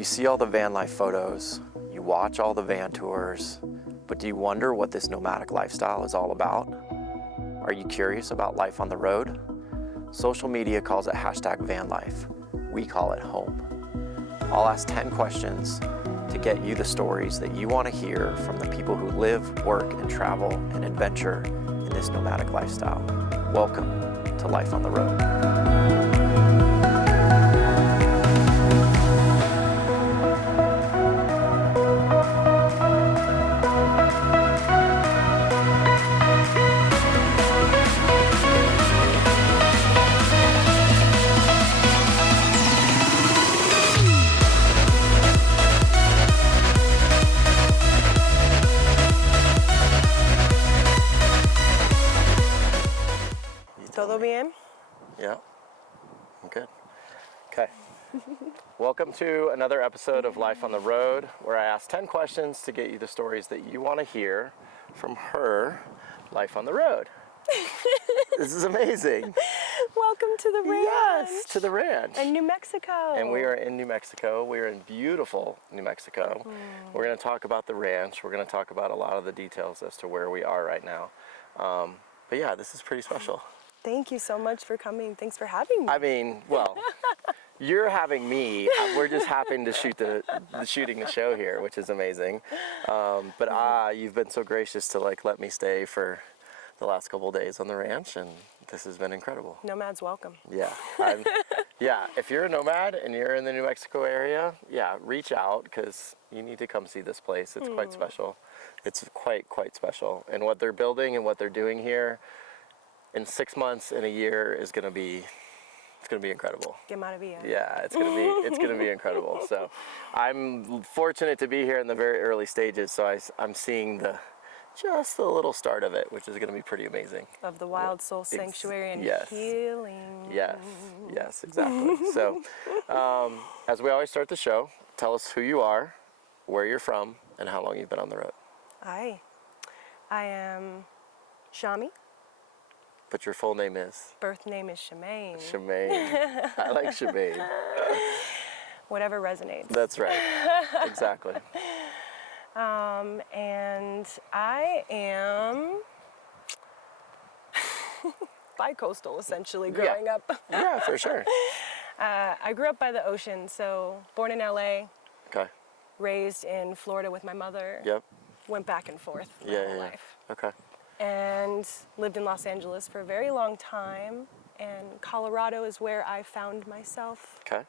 You see all the van life photos, you watch all the van tours, but do you wonder what this nomadic lifestyle is all about? Are you curious about life on the road? Social media calls it #vanlife. We call it home. I'll ask 10 questions to get you the stories that you want to hear from the people who live, work, and travel and adventure in this nomadic lifestyle. Welcome to Life on the Road. ¿Todo bien? Yeah, I'm good. Okay. Welcome to another episode of Life on the Road, where I ask 10 questions to get you the stories that you want to hear from her life on the road. This is amazing. Welcome to the ranch. Yes, to the ranch. In New Mexico. And we are in New Mexico. We are in beautiful New Mexico. We're going to talk about the ranch. We're going to talk about a lot of the details as to where we are right now. But yeah, this is pretty special. Thank you so much for coming. Thanks for having me. I mean, well, you're having me. We're just happening to shooting the show here, which is amazing. But you've been so gracious to let me stay for the last couple of days on the ranch, and this has been incredible. Nomads welcome. Yeah. Yeah, if you're a nomad and you're in the New Mexico area, yeah, reach out because you need to come see this place. It's quite special. It's quite special. And what they're building and what they're doing here in 6 months, in a year, is going to be incredible. Qué maravilla. Yeah, it's gonna be incredible. So I'm fortunate to be here in the very early stages. So I'm seeing just the little start of it, which is gonna be pretty amazing. Of the Wild Soul Sanctuary and healing. Yes, exactly. So as we always start the show, tell us who you are, where you're from, and how long you've been on the road. I am Shami. But your full name is? Birth name is Shami. Shami. I like Shami. Whatever resonates. That's right. Exactly. And I am bi-coastal, essentially, growing up. Yeah, for sure. I grew up by the ocean, so born in LA. Okay. Raised in Florida with my mother. Yep. Went back and forth my whole life. Okay. And lived in Los Angeles for a very long time. And Colorado is where I found myself. Okay.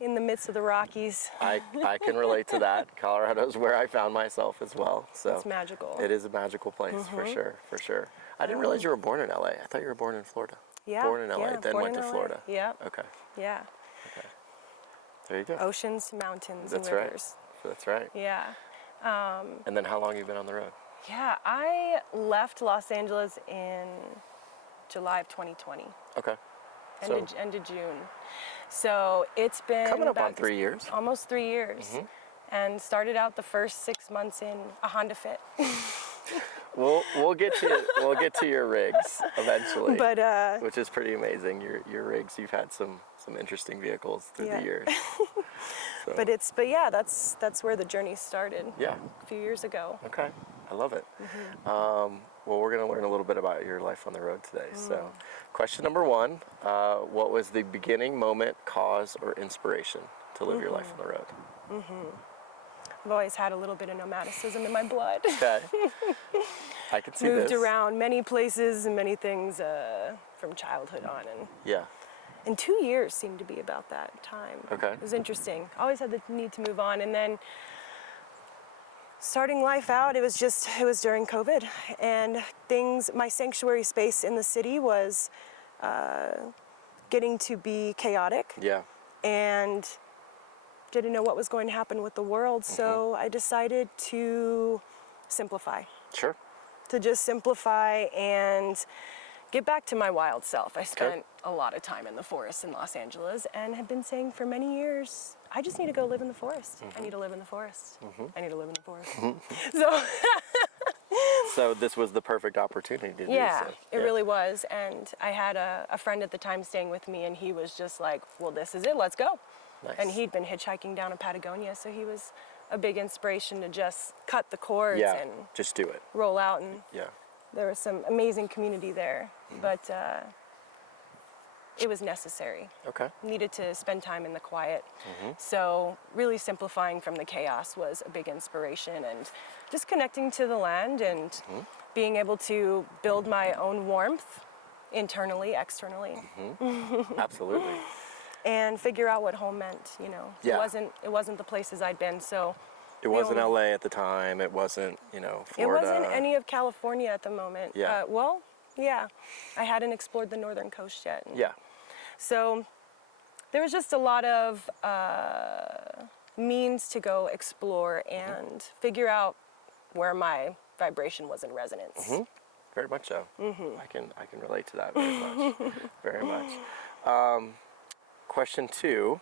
In the midst of the Rockies. I can relate to that. Colorado is where I found myself as well. So it's magical. It is a magical place, for sure. I didn't realize you were born in LA. I thought you were born in Florida. Yeah. Born in LA, then went to Florida. Yeah. Okay. Yeah. Okay. There you go. Oceans, mountains, That's and rivers. Right. That's right. Yeah. And then how long have you been on the road? Yeah, I left Los Angeles in July of 2020. Okay. End of June. So it's been coming up on 3 years. Almost 3 years. Mm-hmm. And started out the first 6 months in a Honda Fit. We'll get to your rigs eventually. But which is pretty amazing. Your rigs, you've had some interesting vehicles through the years. So. But yeah, that's where the journey started. Yeah. A few years ago. Okay. I love it. Well, we're going to learn a little bit about your life on the road today. So, question number 1, what was the beginning moment, cause, or inspiration to live your life on the road? I've always had a little bit of nomadicism in my blood. Okay. I can see Moved around many places and many things from childhood on. And 2 years seemed to be about that time. Okay. It was interesting. Always had the need to move on. And then starting life out, it was during COVID. And my sanctuary space in the city was getting to be chaotic. Yeah. And didn't know what was going to happen with the world. So I decided to simplify. Sure. To just simplify and get back to my wild self. I spent a lot of time in the forest in Los Angeles and have been saying for many years, I just need to go live in the forest. I need to live in the forest. I need to live in the forest. So this was the perfect opportunity to do so. Yeah, it really was. And I had a friend at the time staying with me, and he was just like, well, this is it, let's go. Nice. And he'd been hitchhiking down in Patagonia, so he was a big inspiration to just cut the cords and just do it. roll out. And Yeah. there was some amazing community there, but it was necessary. Okay. Needed to spend time in the quiet. So really simplifying from the chaos was a big inspiration, and just connecting to the land and being able to build my own warmth internally, externally. Absolutely. And figure out what home meant, you know. Yeah. It wasn't the places I'd been, so It wasn't LA at the time. It wasn't, you know, Florida. it wasn't any of California at the moment. Yeah. Well, yeah. I hadn't explored the northern coast yet. Yeah. So there was just a lot of means to go explore and figure out where my vibration was in resonance. Very much so. I can relate to that very much. Very much. Question 2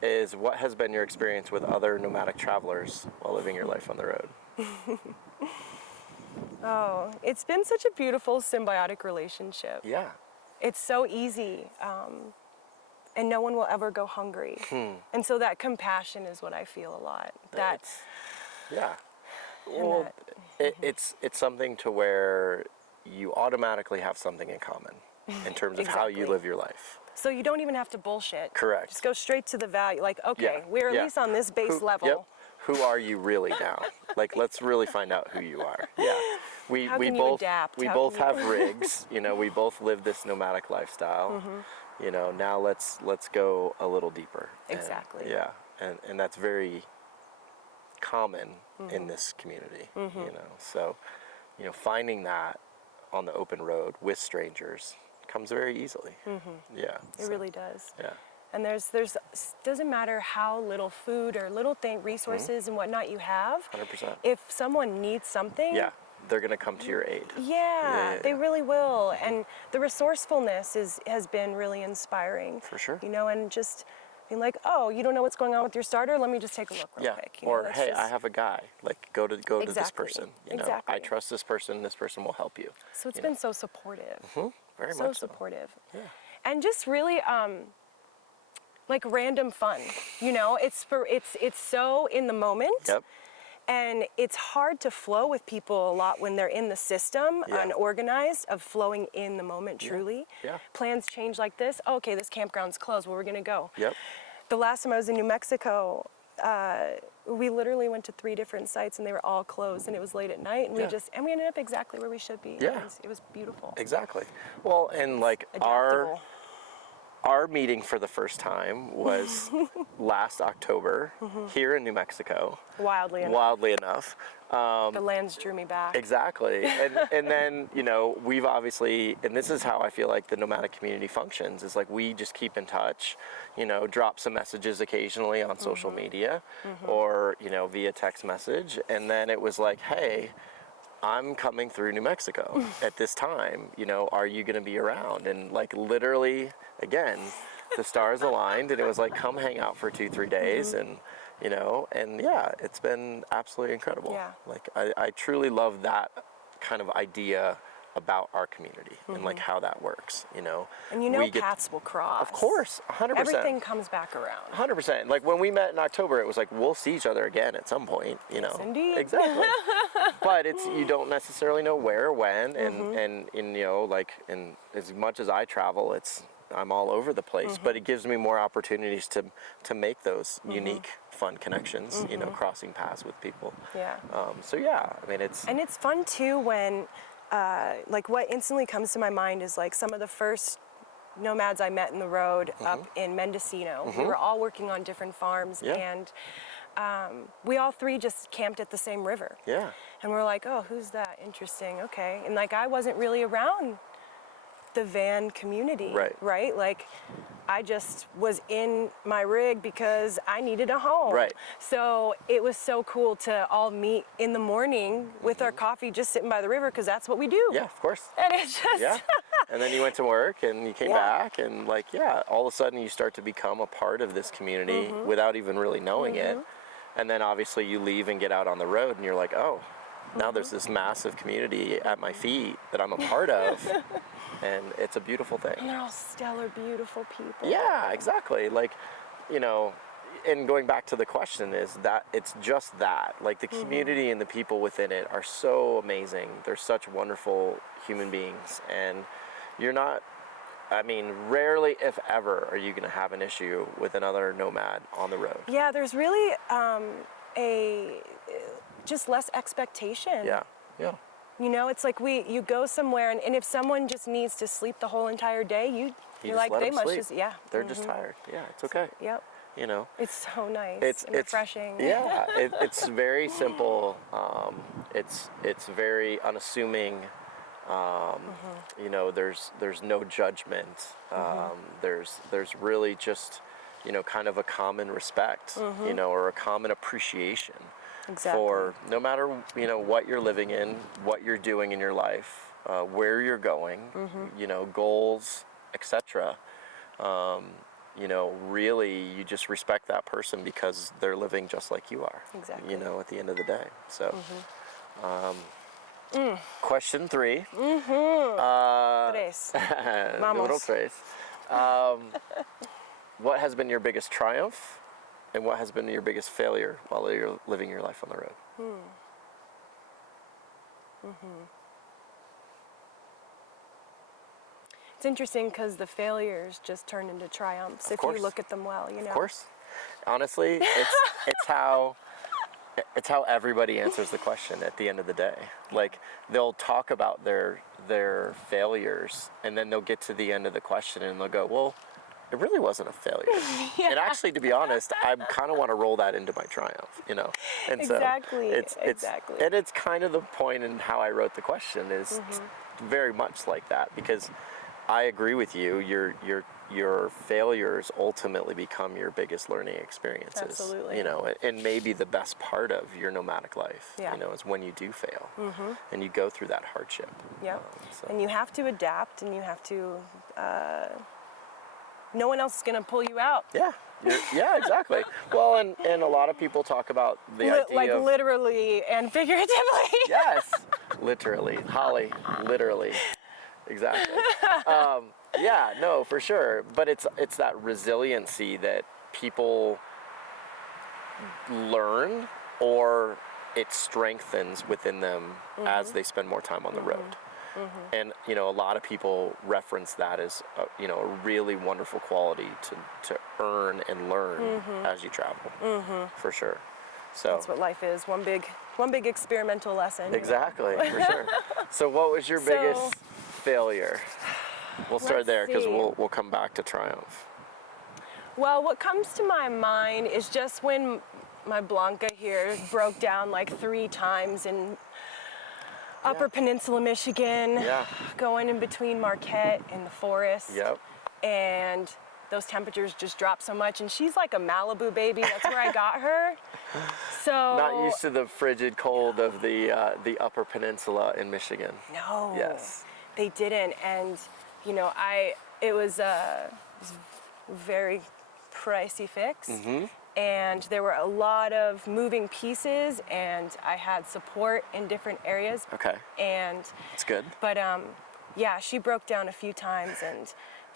is, what has been your experience with other nomadic travelers while living your life on the road? Oh, it's been such a beautiful symbiotic relationship. Yeah. It's so easy, and no one will ever go hungry. And so that compassion is what I feel a lot. That's Yeah. Well, it's something to where you automatically have something in common in terms of how you live your life. so you don't even have to bullshit. Correct. Just go straight to the value. Like, okay, Yeah, we're at yeah. least on this base level. Yep. Who are you really now? Like, let's really find out who you are. Yeah. We How we can you both adapt? we How both can you- have rigs. You know, we both live this nomadic lifestyle. You know, now let's go a little deeper. And, Exactly. yeah. And that's very common in this community. You know, so you know, finding that on the open road with strangers comes very easily. Yeah. It really does. Yeah. And there's doesn't matter how little food or little resources and whatnot you have. 100%. If someone needs something, Yeah. They're gonna come to your aid. yeah, Yeah. they really will. And the resourcefulness has been really inspiring. For sure. You know, and just being like, oh, you don't know what's going on with your starter? Let me just take a look real Yeah. quick. You know, Or it's hey, just- I have a guy. Like, go to this Exactly. person. You know, Exactly. I trust this person. This person will help you. So it's you been so supportive. Very So much so. supportive. Yeah. And just really like random fun. You know, it's so in the moment. Yep. And it's hard to flow with people a lot when they're in the system, Yeah. unorganized, of flowing in the moment truly. Yeah. Plans change like this. Oh, okay, this campground's closed. Where we're gonna go? Yep. The last time I was in New Mexico, we literally went to 3 different sites and they were all closed, and it was late at night, and Yeah. we ended up exactly where we should be. Yeah. It was beautiful. Exactly. Well, and like Adaptable. our meeting for the first time was last October here in New Mexico. Wildly enough. Wildly enough. The lands drew me back. Exactly. And then, you know, we've obviously, and this is how I feel like the nomadic community functions, is like we just keep in touch, you know, drop some messages occasionally on social media or, you know, via text message. And then it was like, hey, I'm coming through New Mexico at this time, you know, are you going to be around? And like literally, again, the stars aligned, and it was like, come hang out for 2-3 days. And, you know, and yeah, it's been absolutely incredible. Yeah. Like I truly love that kind of idea about our community and like how that works, you know. And you know, We get- paths will cross. Of course, 100%. Everything comes back around. 100%. Like when we met in October, it was like, we'll see each other again at some point, you know. Yes, indeed. Exactly. But it's, you don't necessarily know where or when, and you know, like, and as much as I travel, I'm all over the place, but it gives me more opportunities to make those unique, fun connections, you know, crossing paths with people. Yeah. So yeah, I mean, it's, And it's fun too when, like, what instantly comes to my mind is like some of the first nomads I met in the road up in Mendocino. We were all working on different farms, Yeah. and we all 3 just camped at the same river. yeah, And we're like, oh, who's that? Interesting, okay. And like, I wasn't really around the van community, Right. Like, I just was in my rig because I needed a home. Right. So it was so cool to all meet in the morning with our coffee, just sitting by the river, because that's what we do. yeah, of course. And it's just, Yeah. And then you went to work and you came Yeah. back, and like, yeah, all of a sudden you start to become a part of this community without even really knowing it. And then obviously you leave and get out on the road and you're like, oh, now there's this massive community at my feet that I'm a part of. And it's a beautiful thing. and they're all stellar, beautiful people. Yeah, exactly. Like, you know, and going back to the question is that it's just that, like the community and the people within it are so amazing. They're such wonderful human beings, and you're not, I mean, rarely, if ever, are you going to have an issue with another nomad on the road. Yeah, there's really just less expectation. Yeah, yeah. You know, it's like you go somewhere, and if someone just needs to sleep the whole entire day, you're like, they must sleep. They're just tired. Yeah, it's okay. Yep. You know, it's so nice. It's refreshing. Yeah, it's very simple. It's very unassuming. You know, there's no judgment. There's really just, you know, kind of a common respect, you know, or a common appreciation for no matter, you know, what you're living in, what you're doing in your life, where you're going, you know, goals, etc. You know, really, you just respect that person because they're living just like you are. Exactly. You know, at the end of the day. So, question 3. Tres. Número tres. What has been your biggest triumph, and what has been your biggest failure while you're living your life on the road? It's interesting because the failures just turn into triumphs if you look at them well, you know. Of course. Honestly, it's how everybody answers the question at the end of the day. Like, they'll talk about their failures, and then they'll get to the end of the question and they'll go, well, it really wasn't a failure. Yeah. And actually, to be honest, I kind of want to roll that into my triumph, you know. And exactly. So and it's kind of the point in how I wrote the question is very much like that, because I agree with you. Your failures ultimately become your biggest learning experiences. Absolutely. You know, and maybe the best part of your nomadic life, yeah. you know, is when you do fail and you go through that hardship. Yep. And you have to adapt, and you have to. No one else is going to pull you out. Yeah. Yeah, exactly. Well, and a lot of people talk about the idea like of, literally and figuratively. Yes, literally, Holly, literally, exactly. Yeah, no, for sure. But it's that resiliency that people learn, or it strengthens within them as they spend more time on the road. And, you know, a lot of people reference that as, you know, a really wonderful quality to earn and learn as you travel, for sure. So that's what life is, one big experimental lesson. Exactly, for sure. So what was your biggest failure? We'll start there, because we'll come back to triumph. Well, what comes to my mind is just when my Blanca here broke down like 3 times in Upper Peninsula, Michigan, going in between Marquette and the forest. Yep. And those temperatures just dropped so much, and she's like a Malibu baby. That's where I got her. So not used to the frigid cold of the Upper Peninsula in Michigan. No. Yes. They didn't, and you know, it was a very pricey fix. And there were a lot of moving pieces, and I had support in different areas. Okay. And it's good. But yeah, she broke down a few times, and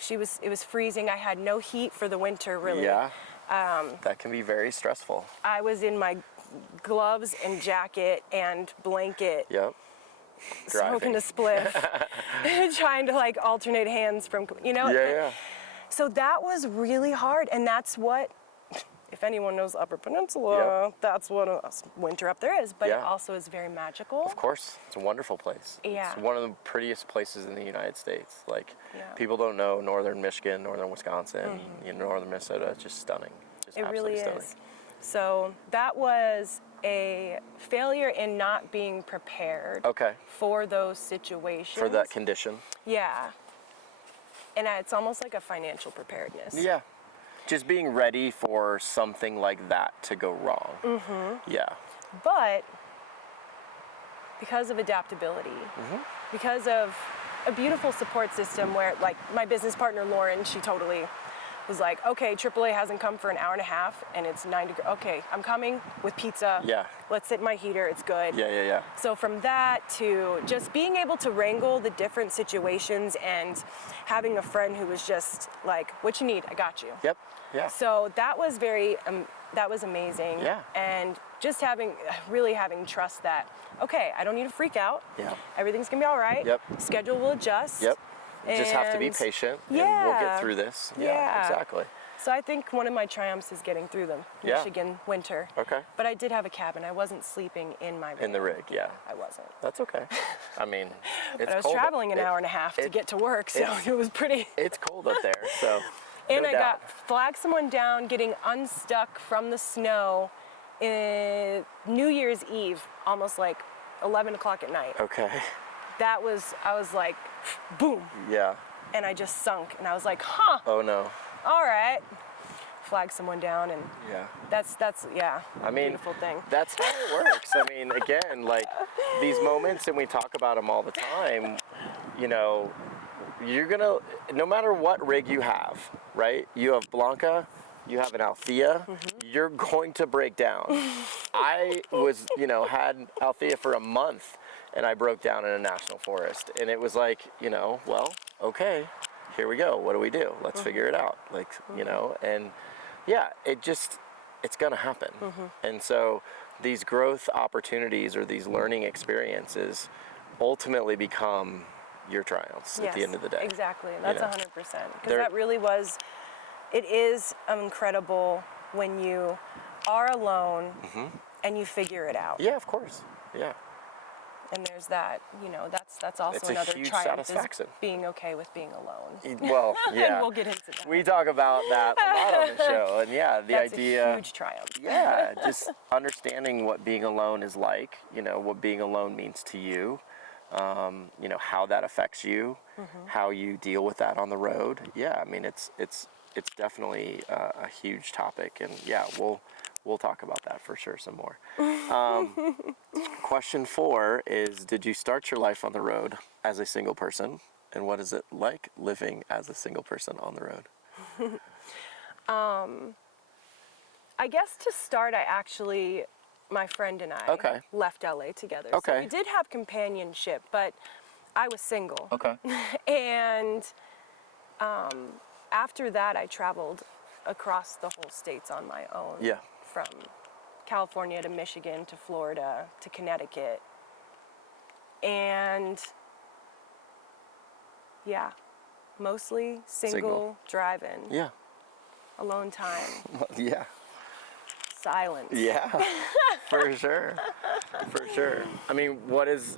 it was freezing. I had no heat for the winter, really. Yeah. That can be very stressful. I was in my gloves and jacket and blanket. Yep. Smoking a spliff, trying to like alternate hands from, you know. Yeah. So that was really hard, and that's what. If anyone knows Upper Peninsula, that's what winter up there is, but it also is very magical. Of course, it's a wonderful place. Yeah. It's one of the prettiest places in the United States. Like, people don't know northern Michigan, northern Wisconsin, you know, northern Minnesota. It's just stunning. Just it really stunning. is. So that was a failure in not being prepared for those situations. For that condition. Yeah. And it's almost like a financial preparedness. Yeah. Just being ready for something like that to go wrong. Yeah. But because of adaptability, because of a beautiful support system where, like, my business partner Lauren, she totally was like, okay, AAA hasn't come for an hour and a half, and it's 9 degrees. Okay, I'm coming with pizza. Yeah. Let's sit in my heater. It's good. Yeah. So from that to just being able to wrangle the different situations and having a friend who was just like, what you need, I got you. Yep. Yeah. So that was that was amazing. Yeah. And just really having trust that, okay, I don't need to freak out. Yeah. Everything's gonna be all right. Yep. Schedule will adjust. Yep. You just have to be And patient, and yeah. we'll get through this. Yeah, exactly. So I think one of my triumphs is getting through the Yeah. Michigan winter. Okay. But I did have a cabin. I wasn't sleeping in my van. In the rig, yeah. I wasn't. That's okay. I mean, it's But I was cold. traveling an hour and a half to get to work, so it was pretty. It's cold up there, so. And no I doubt. flagged someone down getting unstuck from the snow in New Year's Eve, almost like 11 o'clock at night. Okay. I was like, boom. Yeah. And I just sunk, and I was like, huh, Oh no. all right. Flag someone down, and Yeah. that's I mean, beautiful thing. That's how it works. I mean, again, like these moments, and we talk about them all the time, you know, you're gonna, no matter what rig you have, right? You have Blanca, you have an Althea, you're going to break down. I was, had Althea for a month, and I broke down in a national forest, and it was like, well, okay, here we go. What do we do? Let's figure it out. Like, and yeah, it's gonna happen. And so these growth opportunities or these learning experiences ultimately become your triumphs at the end of the day. Exactly. That's 100%. Because They're- that really was, it is incredible when you are alone and you figure it out. Yeah, of course. Yeah. And there's that, that's also It's a another huge triumph, is satisfaction. being okay with being alone. Well, yeah. And we'll get into that. We talk about that a lot on the show, and yeah, the That's idea. a huge triumph. Yeah, just understanding what being alone is like. What being alone means to you. How that affects you, how you deal with that on the road. Yeah, I mean, it's definitely a huge topic, and yeah, we'll talk about that for sure some more. Question 4 is, did you start your life on the road as a single person, and what is it like living as a single person on the road? I guess to start, my friend and I left LA together. Okay. So we did have companionship, but I was single. Okay. And after that, I traveled across the whole states on my own. Yeah. From California to Michigan to Florida to Connecticut. And yeah, mostly single. Driving. Yeah. Alone time. Yeah. Silence. Yeah, for sure, for sure. I mean, what is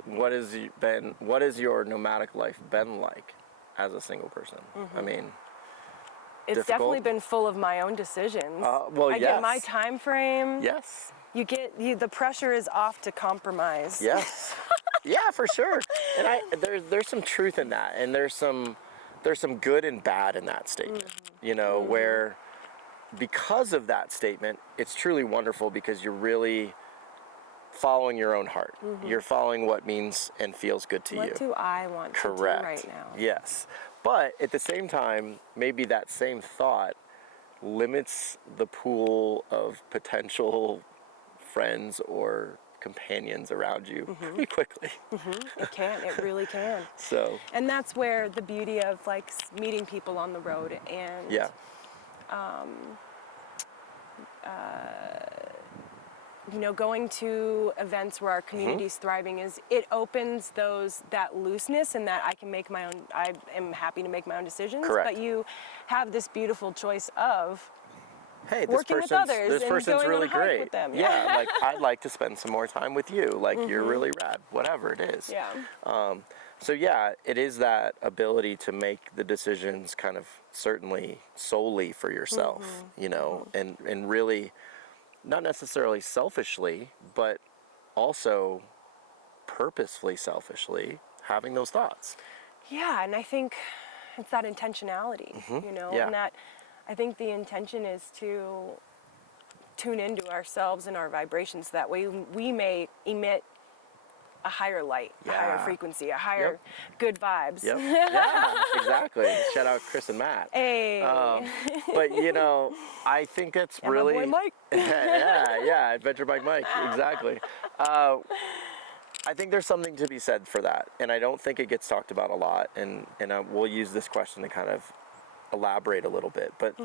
your nomadic life been like as a single person? I mean, it's difficult? definitely been full of my own decisions. I yes. get my time frame. Yes. The pressure is off to compromise. Yes. Yeah, for sure. And there's some truth in that, and there's some good and bad in that statement. Where because of that statement, it's truly wonderful because you're really following your own heart. You're following what means and feels good to you. What do I want to do right now? Yes. But at the same time, maybe that same thought limits the pool of potential friends or companions around you pretty quickly. It can. It really can. So. And that's where the beauty of meeting people on the road and Yeah. Going to events where our community is thriving it opens that looseness, and that I am happy to make my own decisions. Correct. But you have this beautiful choice of Hey, working with others this and person's going really on a hike great. with them. Yeah, like I'd like to spend some more time with you. Like you're really rad, whatever it is. Yeah. So yeah, it is that ability to make the decisions kind of certainly solely for yourself, and really not necessarily selfishly, but also purposefully selfishly having those thoughts. Yeah, and I think it's that intentionality, Yeah. and that I think the intention is to tune into ourselves and our vibrations. That way we may emit a higher light, a Yeah. higher frequency, a higher good vibes. Yep. Yeah, exactly. Shout out Chris and Matt. Hey. But you know, I think it's And really my boy Mike. yeah, Adventure Bike Mike, exactly. I think there's something to be said for that, and I don't think it gets talked about a lot. And we'll use this question to kind of elaborate a little bit. But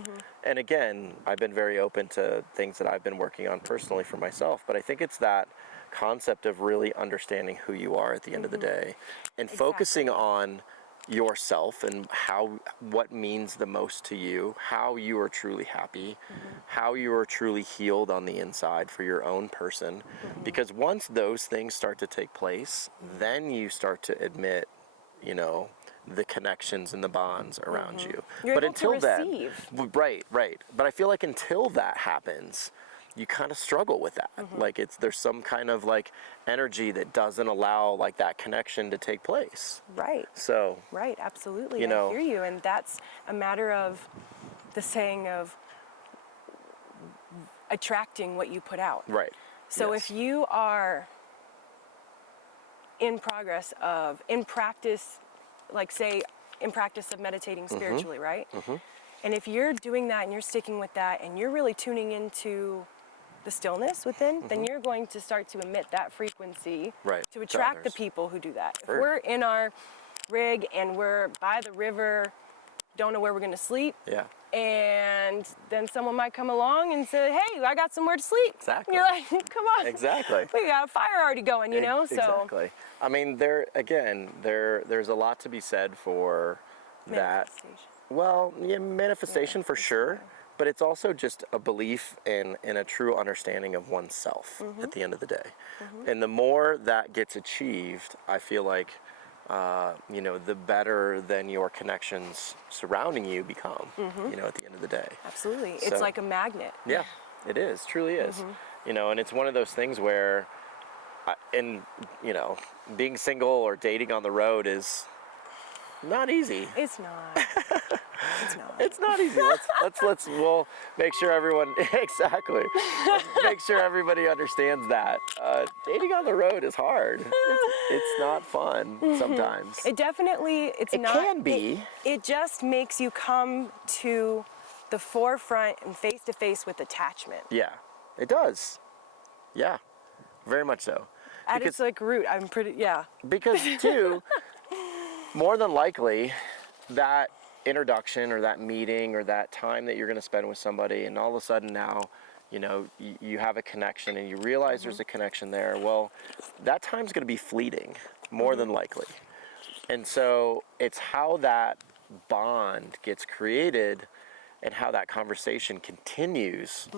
and again, I've been very open to things that I've been working on personally for myself. But I think it's that concept of really understanding who you are at the end of the day, and focusing on yourself and what means the most to you, how you are truly happy, how you are truly healed on the inside for your own person. Because once those things start to take place, then you start to admit, you know, the connections and the bonds around you. You're but able until to receive. then, right. But I feel like until that happens, you kind of struggle with that. Like there's some kind of like energy that doesn't allow like that connection to take place. Right. So, Right, absolutely. You know. I hear you. And that's a matter of the saying of attracting what you put out. right. So Yes. if you are in practice, like say, in practice of meditating spiritually, right? And if you're doing that and you're sticking with that and you're really tuning into the stillness within, then you're going to start to emit that frequency Right, to to attract the others. people who do that. If Sure. we're in our rig and we're by the river, don't know where we're going to sleep, Yeah. and then someone might come along and say, hey, I got somewhere to sleep. Exactly. You're like, come on. Exactly. We got a fire already going, you know? So Exactly. I mean, there's a lot to be said for that. manifestation. Well, yeah, manifestation for sure, but it's also just a belief in a true understanding of oneself at the end of the day. And the more that gets achieved, I feel like, you know, the better then your connections surrounding you become, you know, at the end of the day. Absolutely. It's So- like a magnet. Yeah, it is, truly is. You know, and it's one of those things where, you know, being single or dating on the road is not easy. It's not. It's not. It's not easy. We'll make sure everyone, exactly. Let's make sure everybody understands that. Dating on the road is hard. It's not fun sometimes. It definitely, it's It not. can be. It just makes you come to the forefront and face to face with attachment. Yeah, it does. Yeah, very much so. At its like root, I'm pretty, yeah. Because too, more than likely, that introduction or that meeting or that time that you're going to spend with somebody, and all of a sudden now, you know, you have a connection and you realize there's a connection there. Well, that time's going to be fleeting, more than likely. And so it's how that bond gets created and how that conversation continues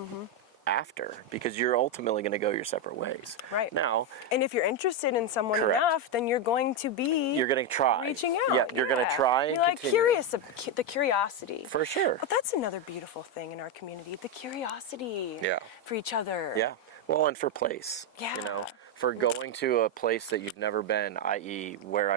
after, because you're ultimately going to go your separate ways. Right. Now, And if you're interested in someone Correct. enough, then you're going to be you're going to try. reaching out. Yeah, you're going to try and You're like continue. curious, the curiosity. For sure. But that's another beautiful thing in our community, the curiosity Yeah. for each other. Yeah. Well, and for place. Yeah. You know, for going to a place that you've never been, i.e. where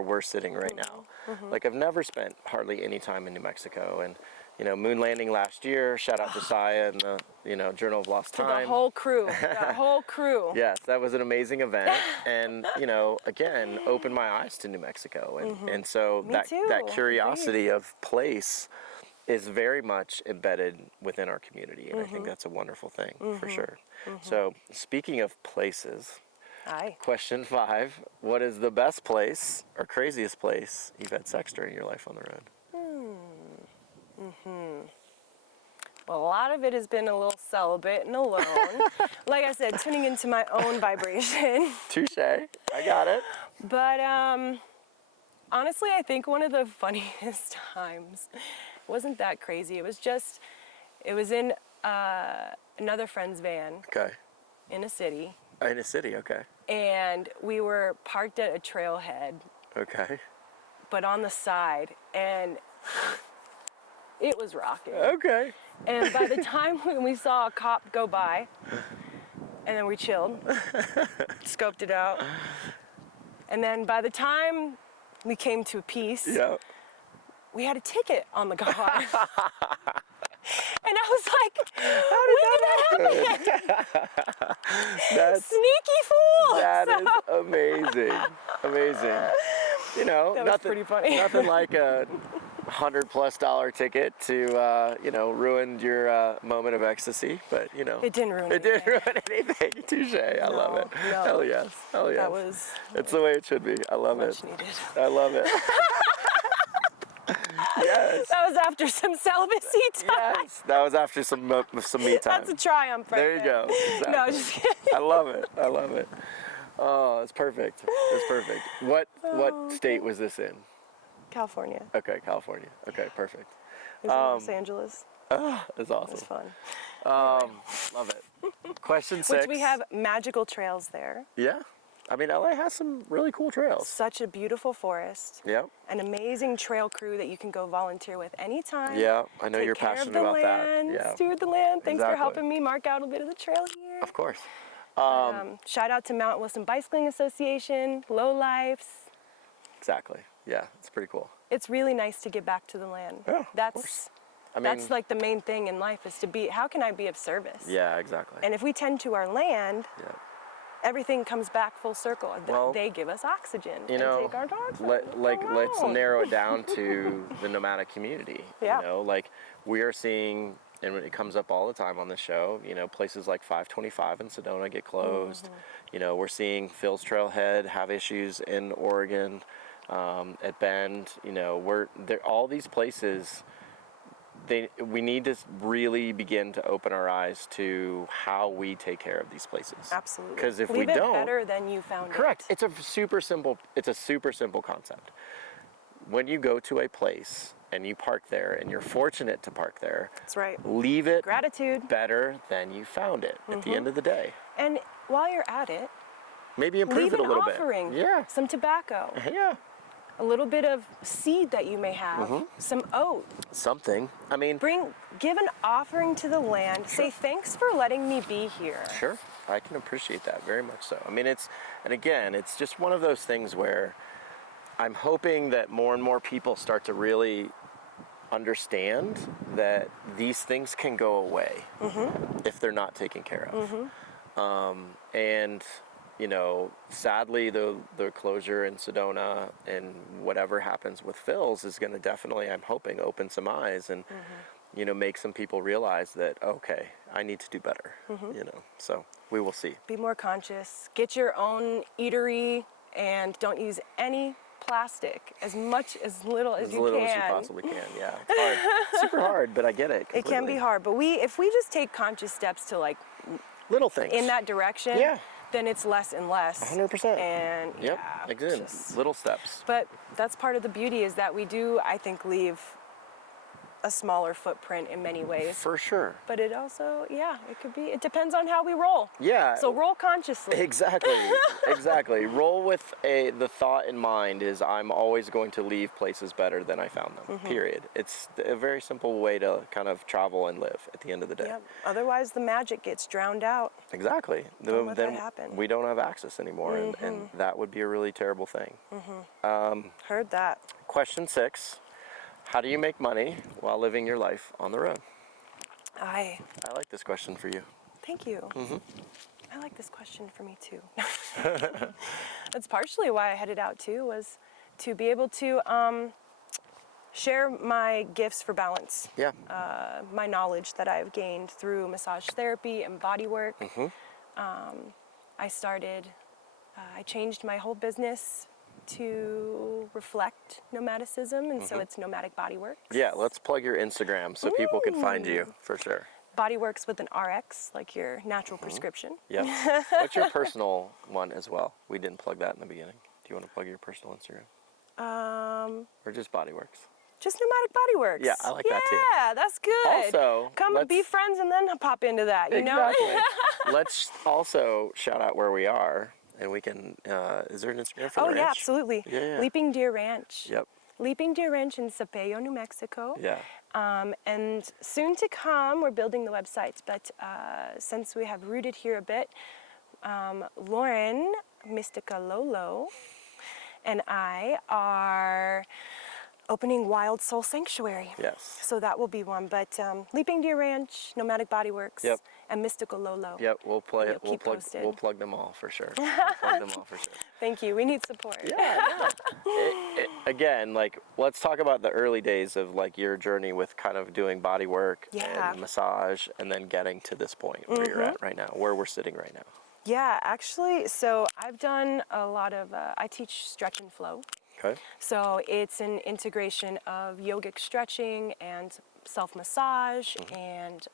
we're sitting right now. Like, I've never spent hardly any time in New Mexico. And, you know, moon landing last year, shout out Josiah and the, you know, Journal of Lost To Time. the whole crew. The whole crew. Yes, that was an amazing event. And, you know, again, opened my eyes to New Mexico. And so Me that too. curiosity of place is very much embedded within our community. And I think that's a wonderful thing, for sure. So speaking of places, Aye. question 5, what is the best place or craziest place you've had sex during your life on the road? Well, a lot of it has been a little celibate and alone. Like I said, tuning into my own vibration. Touche, I got it. But honestly, I think one of the funniest times wasn't that crazy. It was in another friend's van Okay. in a city. In a city, okay. And we were parked at a trailhead, Okay. but on the side, and it was rocking. Okay. And by the time when we saw a cop go by, and then we chilled, scoped it out, and then by the time we came to a peace, Yeah. we had a ticket on the car. And I was like, when did that happen? That's Sneaky fool. that is amazing, amazing. You know, That was pretty funny. Nothing like a $100+ ticket to ruin your moment of ecstasy, but you know, It didn't ruin it anything. didn't ruin anything. Touche. I love it. No. Hell yes. Hell yes. That was It's the way it should be. I love it. much needed. I love it. Yes. That was after some celibacy time. Yes. That was after some me time. That's a triumph right There you go. Exactly. No, just kidding. I love it. I love it. Oh, it's perfect. It's perfect. What state was this in? California. Okay, California. Okay, perfect. It was in Los Angeles. That's awesome. It was fun. Love it. Question 6. Which we have magical trails there. Yeah. I mean, LA has some really cool trails. Such a beautiful forest. Yep. An amazing trail crew that you can go volunteer with anytime. Yeah, I know Take you're care passionate of the about land, that. Yeah. Steward the land. Thanks for Exactly. helping me mark out a bit of the trail here. Of course. Shout out to Mount Wilson Bicycling Association, Low Lifes. Exactly. Yeah, it's pretty cool. It's really nice to give back to the land. Yeah, of That's course. I mean, that's like the main thing in life is to be, how can I be of service? yeah, exactly. And if we tend to our land, Yeah. everything comes back full circle. Well, they give us oxygen. You and know, take our dogs. let's narrow it down to the nomadic community. Yeah. You know, like we are seeing, and it comes up all the time on the show, you know, places like 525 in Sedona get closed. You know, we're seeing Phil's Trailhead have issues in Oregon, at Bend. You know, all these places, we need to really begin to open our eyes to how we take care of these places. Absolutely. Because if Leave we it don't, better than you found correct. it. It's a super simple concept. When you go to a place and you park there and you're fortunate to park there, That's right. leave it Gratitude. better than you found it at the end of the day. And while you're at it, Maybe improve leave it a an little offering. bit. Yeah. Some tobacco. Yeah. A little bit of seed that you may have. Some oat. Something. I mean, Give an offering to the land. Say thanks for letting me be here. sure. I can appreciate that very much so. I mean, it's just one of those things where I'm hoping that more and more people start to really understand that these things can go away if they're not taken care of. And you know, sadly, the closure in Sedona and whatever happens with Phil's is going to definitely, I'm hoping, open some eyes and you know, make some people realize that, okay, I need to do better. You know, so we will see. Be more conscious. Get your own eatery and don't use any plastic. As little as you as you can. possibly can. Yeah, it's hard. Super hard, but I get it. It can be completely. hard, but if we just take conscious steps to like Little things. in that direction, Yeah. then it's less and less. 100%. And Yep. yeah, Again, just- little steps. but that's part of the beauty is that we do, I think, leave a smaller footprint in many ways. For sure. But it also, it depends on how we roll. Yeah. So roll consciously. Exactly. Exactly. Roll with the thought in mind is I'm always going to leave places better than I found them. Period. It's a very simple way to kind of travel and live at the end of the day. Yep. Otherwise, the magic gets drowned out. Exactly. Don't let that Then happen. we don't have access anymore, and that would be a really terrible thing. Heard that. Question 6. How do you make money while living your life on the road? I like this question for you. Thank you. I like this question for me too. That's partially why I headed out too, was to be able to share my gifts for balance. Yeah. My knowledge that I've gained through massage therapy and body work. I changed my whole business to reflect nomadicism, and so it's Nomadic Bodyworks. Yeah, let's plug your Instagram so people can find you for sure. Bodyworks with an RX, like your natural prescription. Yep. What's your personal one as well? We didn't plug that in the beginning. Do you want to plug your personal Instagram? Or just Bodyworks? Just Nomadic Bodyworks. Yeah, I like that too. Yeah, that's good. Also, come and be friends and then pop into that, you know? Exactly. Let's also shout out where we are, and we can, is there an Instagram for the ranch? Yeah, absolutely. Yeah. Leaping Deer Ranch. Yep. Leaping Deer Ranch in Sapello, New Mexico. Yeah. And soon to come, we're building the websites, but since we have rooted here a bit, Lauren, Mystica Lolo, and I are opening Wild Soul Sanctuary. Yes. So that will be one. But Leaping Deer Ranch, Nomadic Bodyworks, Yep. and Mystical Lolo. Yep, we'll play it. You'll keep posted. We'll plug them all for sure. We'll plug them all for sure. Thank you. We need support. Yeah. Again, like, let's talk about the early days of like your journey with kind of doing body work and massage, and then getting to this point where you're at right now, where we're sitting right now. Yeah, actually, so I've done a lot of, I teach stretch and flow. Okay. So it's an integration of yogic stretching and self-massage and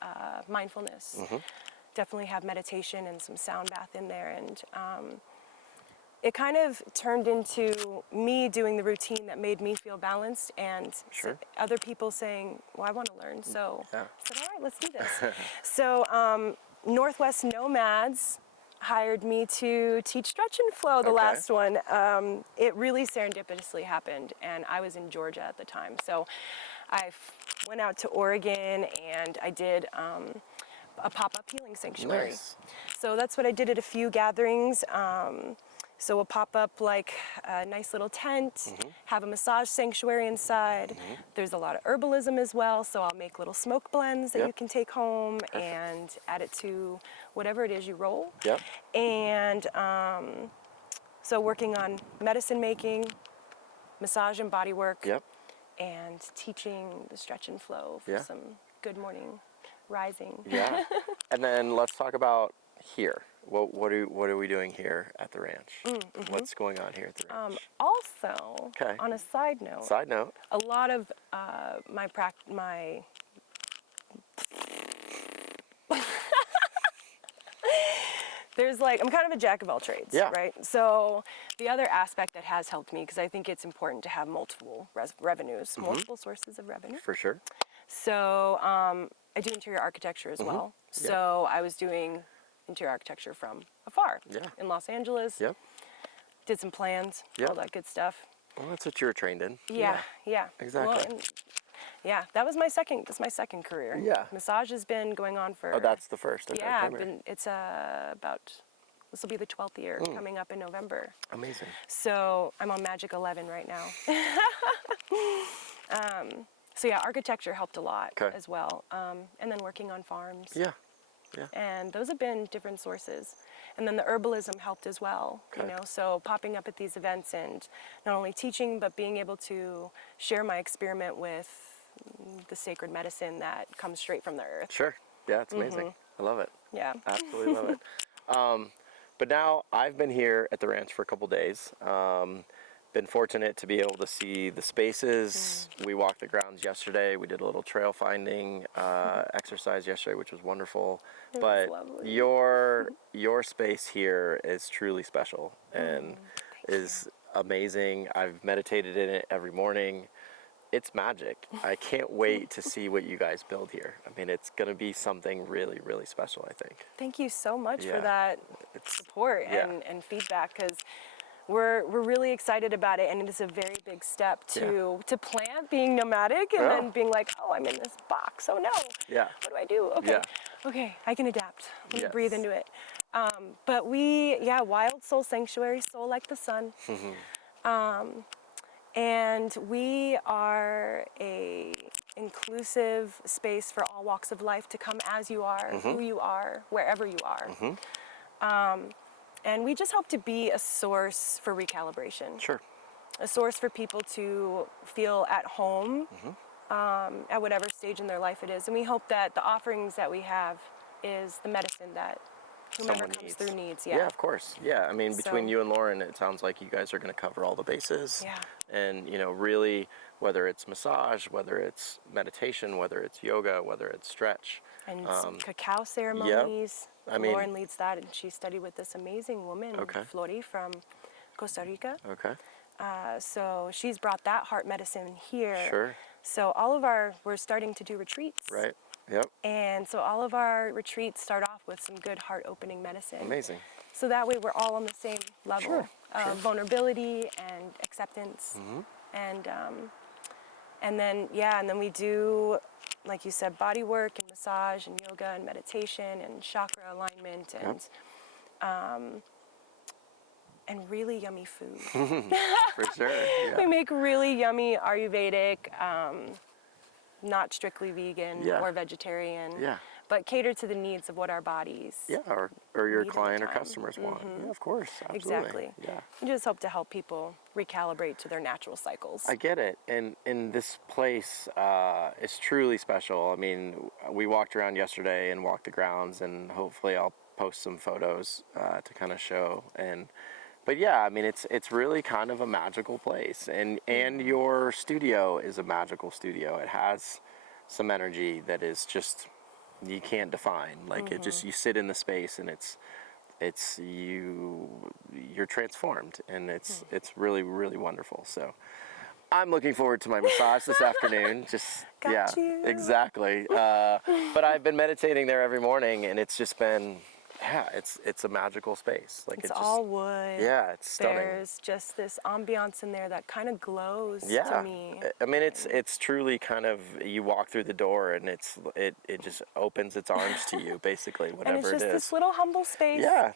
mindfulness. Definitely have meditation and some sound bath in there. And it kind of turned into me doing the routine that made me feel balanced, and other people saying, well, I want to learn. So I said, all right, let's do this. So Northwest Nomads hired me to teach stretch and flow, the last one. It really serendipitously happened, and I was in Georgia at the time. So I went out to Oregon, and I did a pop-up healing sanctuary. Nice. So that's what I did at a few gatherings. So we'll pop up like a nice little tent, have a massage sanctuary inside. There's a lot of herbalism as well, so I'll make little smoke blends that you can take home and add it to whatever it is you roll. And so working on medicine making, massage and body work, and teaching the stretch and flow for some good morning rising. And then let's talk about here. What are we doing here at the ranch? What's going on here at the ranch? Also, on a side note, a lot of my there's like, I'm kind of a jack of all trades, right? So the other aspect that has helped me, because I think it's important to have multiple revenues, multiple sources of revenue. For sure. So I do interior architecture as well. So I was doing interior architecture from afar in Los Angeles. Did some plans, all that good stuff. Well, that's what you were trained in. Exactly. Well, that was my second. That's my second career. Massage has been going on for. Oh, that's the first. Okay, it's about. This will be the 12th year coming up in November. Amazing. So I'm on Magic 11 right now. So yeah, architecture helped a lot as well, and then working on farms. And those have been different sources. And then the herbalism helped as well, you know, so popping up at these events and not only teaching, but being able to share my experiment with the sacred medicine that comes straight from the earth. Sure. Yeah, it's amazing. I love it. Yeah. Absolutely love it. But now I've been here at the ranch for a couple days. Been fortunate to be able to see the spaces. We walked the grounds yesterday. We did a little trail finding exercise yesterday, which was wonderful. But your space here is truly special and is amazing. I've meditated in it every morning. It's magic. I can't wait to see what you guys build here. I mean, it's going to be something really, really special, I think. Thank you so much for that support and feedback, because we're really excited about it, and it is a very big step to plant being nomadic and then being like, oh, I'm in this box. Oh no. What do I do? Okay, I can adapt. Let me breathe into it. But Wild Soul Sanctuary, soul like the sun. And we are a inclusive space for all walks of life to come as you are, who you are, wherever you are. And we just hope to be a source for recalibration. Sure. A source for people to feel at home at whatever stage in their life it is. And we hope that the offerings that we have is the medicine that whomever comes through needs. Yeah, of course. Yeah, I mean, between you and Lauren, it sounds like you guys are going to cover all the bases. And, you know, really, whether it's massage, whether it's meditation, whether it's yoga, whether it's stretch. And some cacao ceremonies. I mean, Lauren leads that, and she studied with this amazing woman, Tori from Costa Rica. So she's brought that heart medicine here. So we're starting to do retreats. And so all of our retreats start off with some good heart-opening medicine. Amazing. So that way we're all on the same level of vulnerability and acceptance. And then we do, like you said, body work and massage and yoga and meditation and chakra alignment and really yummy food. For sure. Yeah. We make really yummy Ayurvedic, not strictly vegan Yeah. or vegetarian, Yeah. but cater to the needs of what our bodies. Yeah, or your Need at the client or time. customers want. Yeah, of course. Absolutely. Exactly. Yeah. We just hope to help people recalibrate to their natural cycles. I get it. And this place is truly special. I mean, we walked around yesterday and walked the grounds, and hopefully I'll post some photos to kind of show. But yeah, I mean, it's really kind of a magical place. And your studio is a magical studio. It has some energy that is just, you can't define. Like it just, you sit in the space and you're transformed, and it's really, really wonderful. So I'm looking forward to my massage this afternoon. Just Got you. Exactly. But I've been meditating there every morning, and it's just been, it's a magical space. Like It's all wood. Yeah, it's stunning. There's just this ambiance in there that kind of glows to me. I mean, it's truly kind of, you walk through the door and it just opens its arms to you, basically, whatever And it's just it is. this little humble space. Yeah,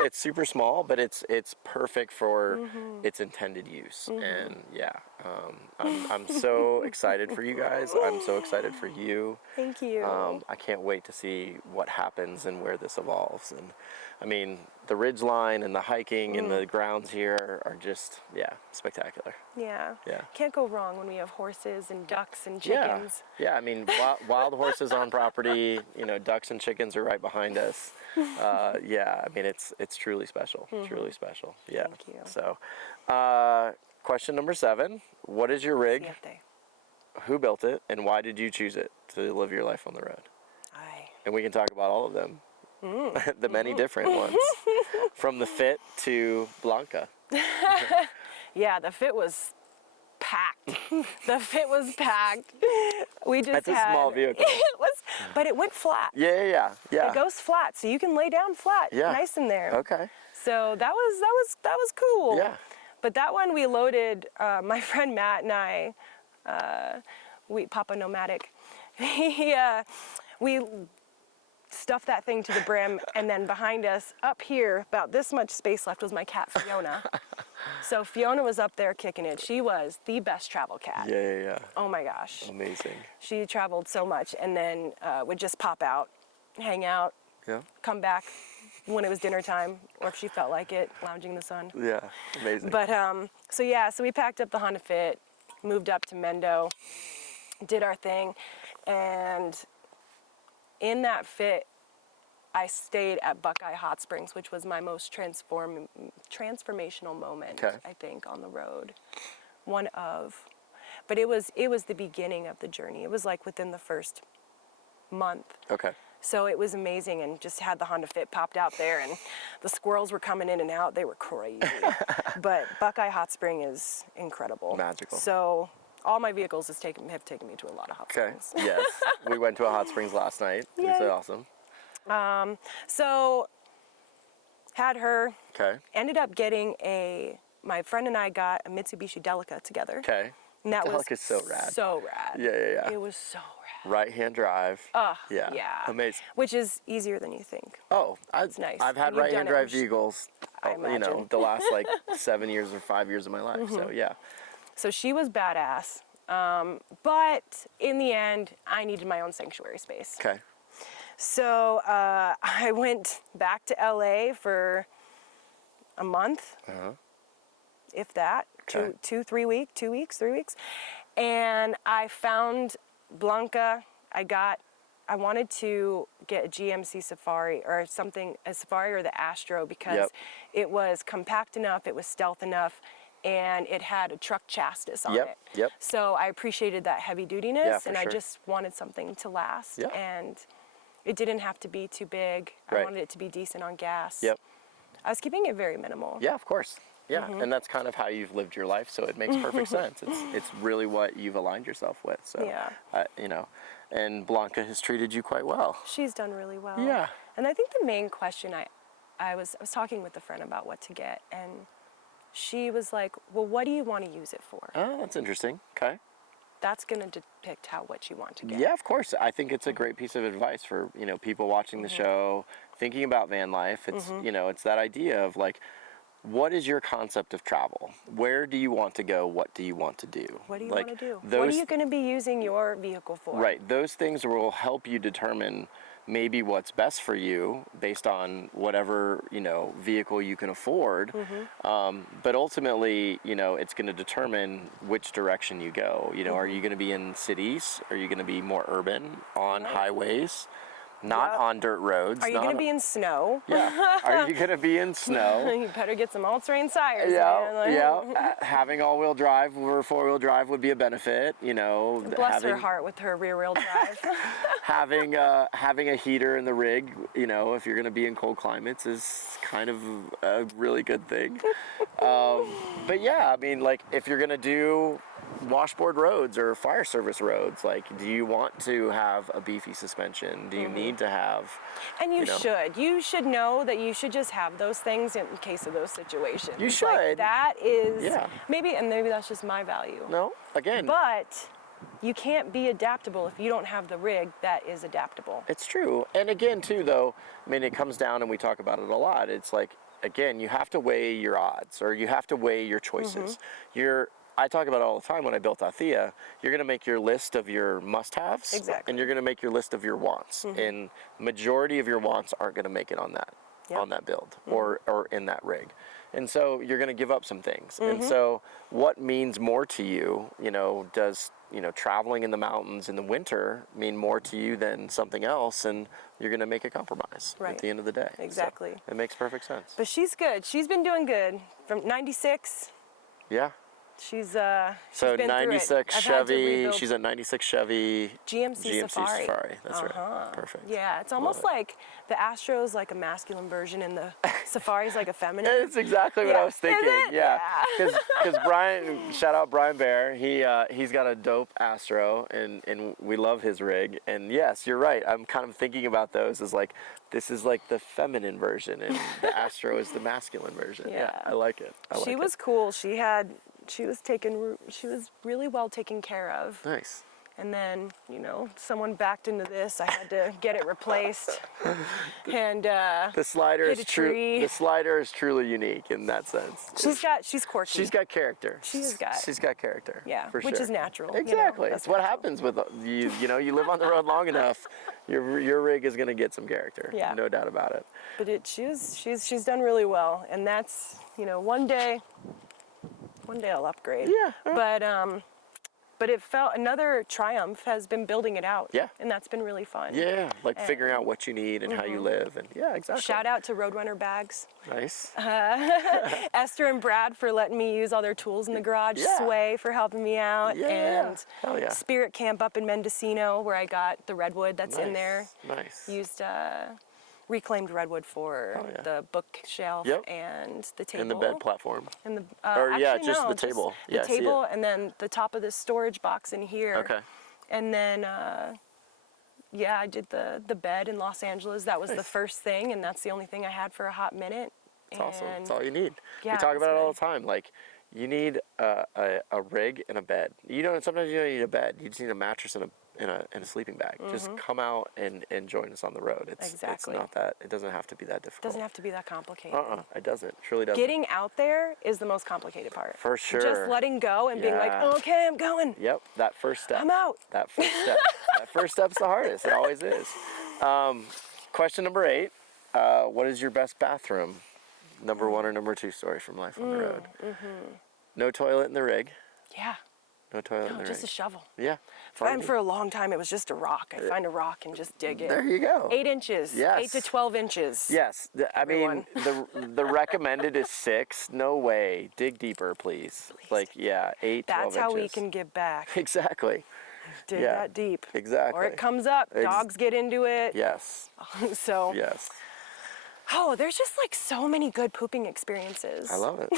it's super small, but it's perfect for its intended use. And yeah, I'm so excited for you guys. I'm so excited for you. Thank you. I can't wait to see what happens and where this evolves. And I mean, the ridge line and the hiking and the grounds here are just, spectacular. Yeah. Yeah. Can't go wrong when we have horses and ducks and chickens. Yeah, I mean, wild horses on property, ducks and chickens are right behind us. Yeah, I mean, it's truly special, truly special. Yeah. Thank you. So, question number 7, what is your rig? Siete. Who built it, and why did you choose it to live your life on the road? Aye. And we can talk about all of them. The many different ones. From the Fit to Blanca. Yeah, the Fit was packed. The Fit was packed. We just That's had a small vehicle. It was, but it went flat. Yeah. It goes flat, so you can lay down flat, Yeah. nice in there. Okay. So that was cool. Yeah. But that one we loaded. My friend Matt and I, Papa Nomadic, we stuffed that thing to the brim, and then behind us, up here, about this much space left, was my cat Fiona. So Fiona was up there kicking it. She was the best travel cat. Yeah. Oh my gosh. Amazing. She traveled so much, and then would just pop out, hang out, Yeah. come back when it was dinner time, or if she felt like it, lounging in the sun. Yeah. Amazing. But so we packed up the Honda Fit, moved up to Mendo, did our thing, and in that Fit, I stayed at Buckeye Hot Springs, which was my most transformational moment, Okay. I think, on the road. One of. But it was the beginning of the journey. It was like within the first month. Okay. So it was amazing, and just had the Honda Fit popped out there, and the squirrels were coming in and out. They were crazy. But Buckeye Hot Spring is incredible. Magical. So all my vehicles have taken me to a lot of hot Okay. springs. Yes. We went to a hot springs last night. It was Yay. awesome. So had her, Okay. ended up getting my friend and I got a Mitsubishi Delica together. Okay. And that was Delica's so rad. So rad. Yeah. It was so rad. Right-hand drive. Yeah. Amazing. Which is easier than you think. Oh, It's nice. I've had And you've done right-hand it, drive which vehicles, I imagine. the last like 7 years or 5 years of my life. So yeah. So she was badass. But in the end, I needed my own sanctuary space. Okay. So I went back to LA for a month, if that, Okay. 3 weeks. And I found Blanca. I wanted to get a GMC Safari or something, a Safari or the Astro, because it was compact enough, it was stealth enough, and it had a truck chassis on it. Yep. So I appreciated that heavy dutiness, Yeah, for and sure. I just wanted something to last. Yep. And it didn't have to be too big. Right. I wanted it to be decent on gas. Yep. I was keeping it very minimal. Yeah, of course. Yeah, and that's kind of how you've lived your life, so it makes perfect sense. It's really what you've aligned yourself with. So, Yeah. And Blanca has treated you quite well. She's done really well. Yeah. And I think the main question I was talking with a friend about what to get, and she was like, well, what do you want to use it for? Oh, that's interesting. Okay. That's going to depict what you want to get. Yeah, of course. I think it's a great piece of advice for, people watching the show, thinking about van life. It's, it's that idea of like, what is your concept of travel? Where do you want to go? What do you want to do? What do you want to do? Those, what are you going to be using your vehicle for? Right. Those things will help you determine maybe what's best for you based on whatever, vehicle you can afford. But ultimately, it's going to determine which direction you go. Are you going to be in cities? Are you going to be more urban on highways? Not on dirt roads. Are you going to be in snow? Yeah. Are you going to be in snow? You better get some all-terrain tires. Yeah. Having all-wheel drive or four-wheel drive would be a benefit. Bless her heart with her rear-wheel drive. having a heater in the rig, if you're going to be in cold climates, is kind of a really good thing. But yeah, I mean, like if you're going to do washboard roads or fire service roads, like do you want to have a beefy suspension? Do you need to have, and you should know that you should just have those things in case of those situations. You should. Like, that is maybe that's just my value. No, again, but you can't be adaptable if you don't have the rig that is adaptable. It's true. And again too, though, I mean, it comes down, and we talk about it a lot, it's like, again, you have to weigh your odds, or you have to weigh your choices. I talk about it all the time when I built Althea. You're going to make your list of your must-haves, and you're going to make your list of your wants. And majority of your wants aren't going to make it on that build or in that rig. And so you're going to give up some things. And so what means more to you? Does traveling in the mountains in the winter mean more to you than something else? And you're going to make a compromise at the end of the day. Exactly. So it makes perfect sense. But she's good. She's been doing good from '96. Yeah. She's so been 96 Chevy. She's a 96 Chevy GMC Safari. That's right. Perfect. Yeah, it's almost like the Astro's like a masculine version and the Safari's like a feminine. It's exactly what I was thinking. Is it? Yeah. Because Brian, shout out Brian Bear. He's got a dope Astro, and we love his rig. And yes, you're right. I'm kind of thinking about those as like, this is like the feminine version, and the Astro is the masculine version. Yeah, I like it. She was cool. She was really well taken care of. Nice. And then, someone backed into this. I had to get it replaced. And the slider is truly unique in that sense. She's quirky. She's got character. She's got character. Yeah, for which is natural. Exactly. That's what happens with you. You live on the road long enough, your rig is going to get some character. Yeah. No doubt about it. But she's done really well, and that's one day I'll upgrade. Yeah. But it felt another triumph has been building it out. Yeah. And that's been really fun. Yeah, like figuring out what you need and how you live. And yeah, exactly. Shout out to Roadrunner Bags. Nice. Esther and Brad for letting me use all their tools in the garage. Yeah. Sway for helping me out. Yeah. And Hell yeah. Spirit Camp up in Mendocino where I got the redwood that's in there. Nice. Used reclaimed redwood for the bookshelf and the table. And the bed platform. And the the table. The table and then the top of the storage box in here. Okay. And then I did the bed in Los Angeles. That was the first thing, and that's the only thing I had for a hot minute. It's awesome. That's all you need. Yeah, we talk about it all the time. Like, you need a rig and a bed. Sometimes you don't need a bed. You just need a mattress and a sleeping bag. Just come out and join us on the road. It's not that. It doesn't have to be that difficult. It doesn't have to be that complicated. It doesn't. It truly doesn't. Getting out there is the most complicated part. For sure. Just letting go and being like, okay, I'm going. Yep. That first step. I'm out. That first step. That first step's the hardest. It always is. Question number 8. What is your best bathroom? Number 1 or number 2 story from Life on the Road. No toilet in the rig. Yeah. No toilet in the just rig. a shovel. Yeah. And for a long time, it was just a rock. I'd find a rock and just dig it. There you go. 8 inches. Yes. 8 to 12 inches. Yes. I mean, the recommended is 6. No way. Dig deeper, please. Like, 8, 12 inches. That's how we can give back. Exactly. Dig that deep. Exactly. Or it comes up. Dogs get into it. Yes. So. Yes. Oh, there's just like so many good pooping experiences. I love it.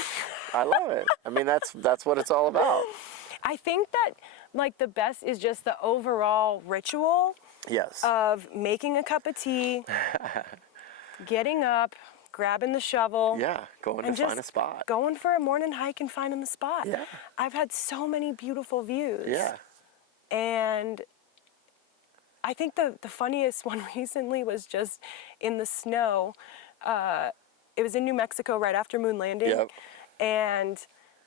I love it. I mean, that's what it's all about. I think that like the best is just the overall ritual of making a cup of tea, getting up, grabbing the shovel. Yeah, going to find a spot. Going for a morning hike and finding the spot. Yeah. I've had so many beautiful views. Yeah. And I think the funniest one recently was just in the snow. it was in New Mexico right after moon landing. Yep. And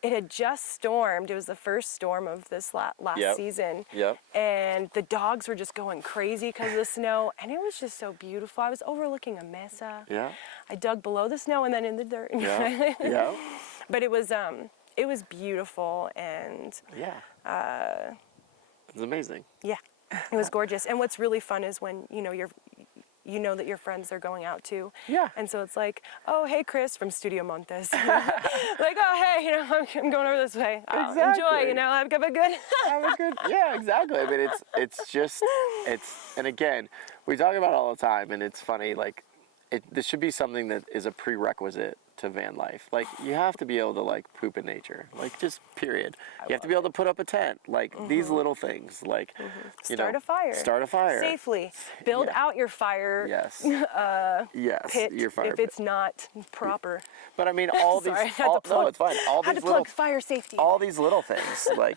it had just stormed. It was the first storm of this last Yep. season. Yep. And the dogs were just going crazy because of the snow. And it was just so beautiful. I was overlooking a mesa. Yeah. I dug below the snow and then in the dirt. Yeah. Yeah. But it was beautiful, and Yeah. It's amazing. yeah, it was gorgeous. And what's really fun is when you know that your friends are going out too. Yeah. And so it's like, oh, hey, Chris from Studio Montez. Like, oh, hey, I'm going over this way. Oh, Exactly. enjoy, have a good. Have a good, yeah, exactly. I mean, and again, we talk about it all the time, and it's funny, like, this should be something that is a prerequisite to van life. Like, you have to be able to, like, poop in nature. Like, just period. You have to be able to put up a tent. Like, these little things. Like, Start a fire. Start a fire. Safely. Build Yeah. out your fire Yes. Yes. pit Your fire if pit. it's not proper. But I mean, all these. Sorry, I had to No, plug- it's fine. All Had these to little. plug fire safety. All these little things, like,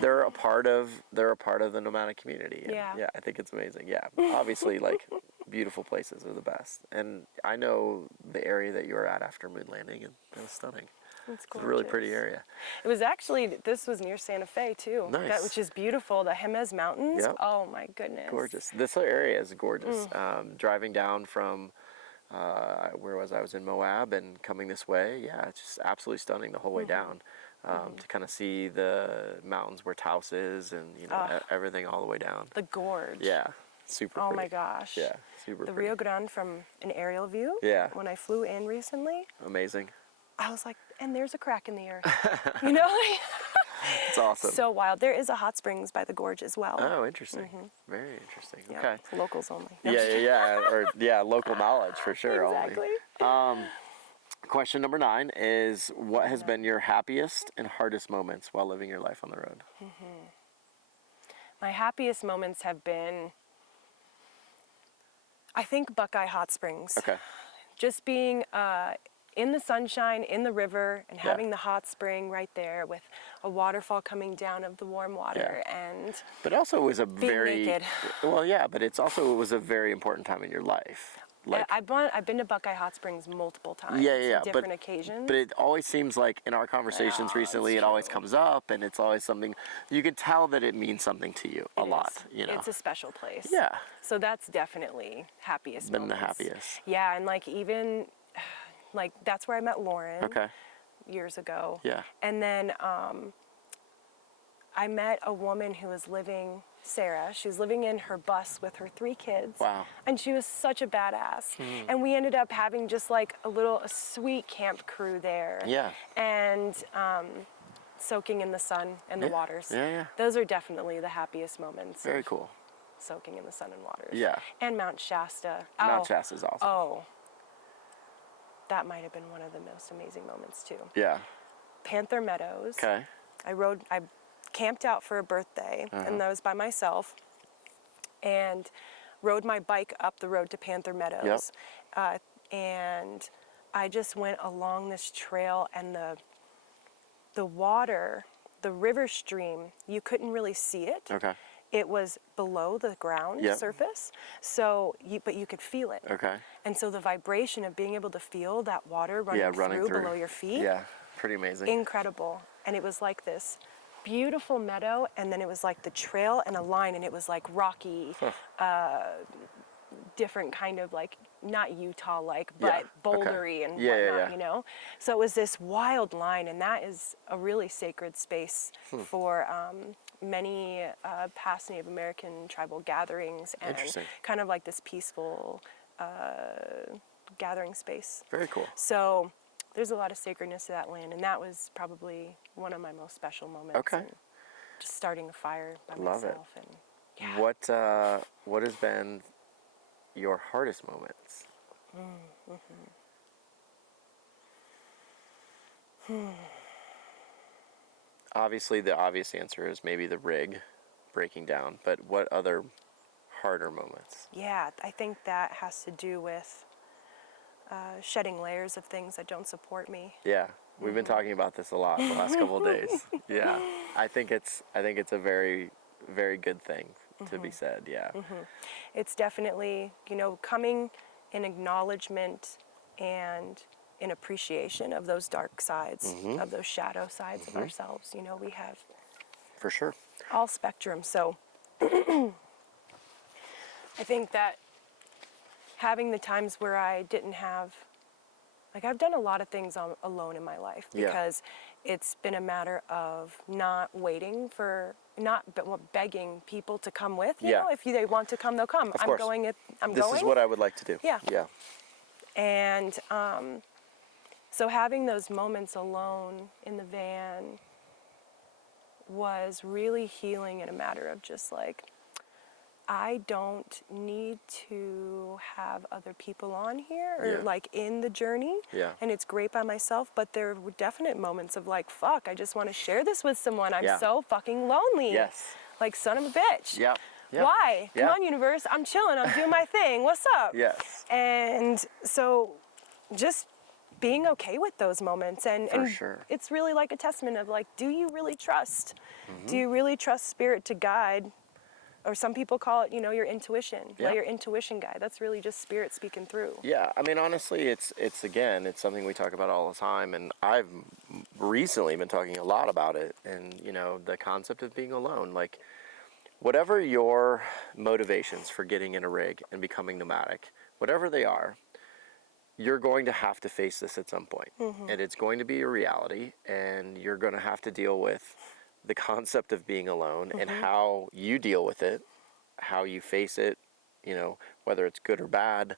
they're a part of the nomadic community. And Yeah. I think it's amazing. Yeah, obviously, like, beautiful places are the best. And I know the area that you were at after moon landing, and it was stunning. It's It's a really pretty gorgeous. area. It was actually, this was near Santa Fe too. Nice. Which is beautiful. The Jemez Mountains. Yep. Oh my goodness. Gorgeous. This area is gorgeous. Driving down from where was I? I was in Moab, and coming this way, yeah, it's just absolutely stunning the whole way down. To kind of see the mountains where Taos is, and everything all the way down. The gorge. Yeah, super. Oh pretty. my gosh. Yeah, super. The pretty. Rio Grande from an aerial view. Yeah. When I flew in recently, Amazing. I was like, and there's a crack in the earth. It's awesome. So wild. There is a hot springs by the gorge as well. Oh, interesting. Very interesting. Yeah, Okay. it's locals only. No, Yeah. Local knowledge for sure. Exactly. Only. Question number 9 is, what has been your happiest and hardest moments while living your life on the road? My happiest moments have been, I think, Buckeye Hot Springs. Okay. Just being in the sunshine, in the river, and having the hot spring right there with a waterfall coming down of the warm water. And But also it was a very naked. Well, yeah, but it was a very important time in your life. Like, I've been to Buckeye Hot Springs multiple times. yeah, Different occasions. But it always seems like in our conversations recently, it's it always true. comes up, and it's always something you can tell that it means something to you a lot. It's a special place. Yeah. So that's definitely happiest Been moments. the happiest. Yeah, and like even like that's where I met Lauren Okay. years ago. Yeah. And then I met a woman who was living, Sarah. She was living in her bus with her 3 kids. Wow. And she was such a badass. And we ended up having just like a sweet camp crew there. Yeah. And soaking in the sun and the waters. Yeah. Those are definitely the happiest moments. Very of cool. Soaking in the sun and waters. Yeah. And Mount Shasta. Mount Shasta's awesome. Oh. That might have been one of the most amazing moments too. Yeah. Panther Meadows. Okay. I camped out for a birthday, and I was by myself, and rode my bike up the road to Panther Meadows. And I just went along this trail, and the water, the river stream, you couldn't really see it. Okay. It was below the ground surface, but you could feel it. Okay. And so the vibration of being able to feel that water running through below your feet, Yeah. Pretty amazing. incredible. And it was like this beautiful meadow, and then it was like the trail and a line, and it was like rocky, different kind of like, not Utah-like, but bouldery and whatnot, So it was this wild line, and that is a really sacred space for many past Native American tribal gatherings, and Interesting. kind of like this peaceful gathering space. Very cool. So there's a lot of sacredness to that land, and that was probably one of my most special moments. Okay. And just starting a fire by Love it. myself. And What has been your hardest moments? Obviously, the obvious answer is maybe the rig breaking down, but what other harder moments? yeah, I think that has to do with shedding layers of things that don't support me. Yeah, we've been talking about this a lot the last couple of days. Yeah, I think it's a very, very good thing to be said. Yeah. It's definitely, coming in acknowledgement and in appreciation of those dark sides, of those shadow sides of ourselves. You know, we have For sure. all spectrum. So I think that having the times where I didn't have, like, I've done a lot of things alone in my life because it's been a matter of not waiting for, not begging people to come with. You know, if they want to come, they'll come. Of course. This is what I would like to do. Yeah. Yeah. And so having those moments alone in the van was really healing in a matter of just like, I don't need to have other people on here or like in the journey. Yeah. And it's great by myself, but there were definite moments of like, fuck, I just want to share this with someone. I'm so fucking lonely. Yes. Like, son of a bitch. Yeah. Yeah. Why? Come on, universe. I'm chilling. I'm doing my thing. What's up? Yes. And so just being okay with those moments. And sure. It's really like a testament of like, do you really trust? Do you really trust spirit to guide? Or some people call it, you know, your intuition. Let your intuition guide. That's really just spirit speaking through. Yeah, I mean, honestly, it's again, it's something we talk about all the time, and I've recently been talking a lot about it, and, you know, the concept of being alone. Like, whatever your motivations for getting in a rig and becoming nomadic, whatever they are, you're going to have to face this at some point. And it's going to be a reality, and you're going to have to deal with the concept of being alone and how you deal with it, how you face it, you know, whether it's good or bad.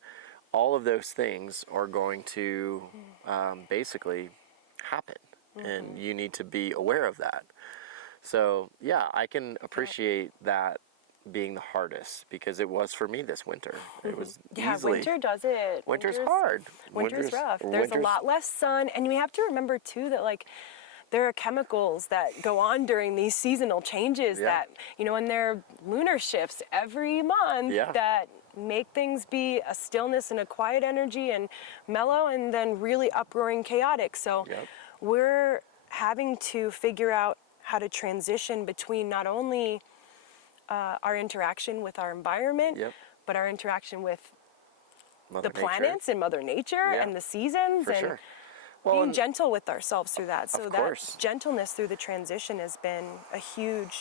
All of those things are going to basically happen, and you need to be aware of that. So yeah, I can appreciate that being the hardest, because it was for me this winter. It was easily, winter does it. Winter's hard. Winter's rough. There's a lot less sun, and we have to remember too that like there are chemicals that go on during these seasonal changes that, you know, and there are lunar shifts every month that make things be a stillness and a quiet energy and mellow, and then really uproaring chaotic. So we're having to figure out how to transition between not only our interaction with our environment, but our interaction with the planets and Mother Nature and the seasons, and being gentle with ourselves through that. So that gentleness through the transition has been a huge,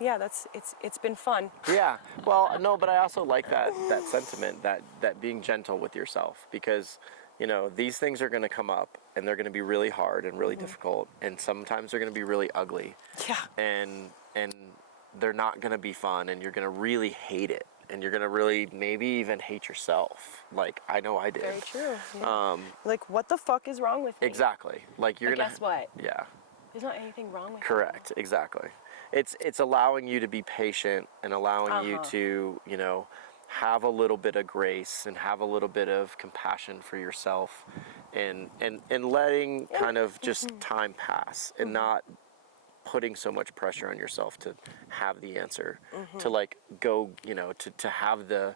it's been fun. Yeah, well, no, but I also like that sentiment, that being gentle with yourself, because, you know, these things are going to come up, and they're going to be really hard and really difficult, and sometimes they're going to be really ugly. Yeah. And they're not going to be fun, and you're going to really hate it, and you're going to really maybe even hate yourself. Like, I know I did. Very true. Yeah. Like, what the fuck is wrong with me? Exactly. Like, you're going to... guess what? Yeah. There's not anything wrong with Correct. me. Exactly. It's allowing you to be patient, and allowing you to, you know, have a little bit of grace and have a little bit of compassion for yourself, and letting kind of just time pass, and not putting so much pressure on yourself to have the answer, to like go, you know, to have the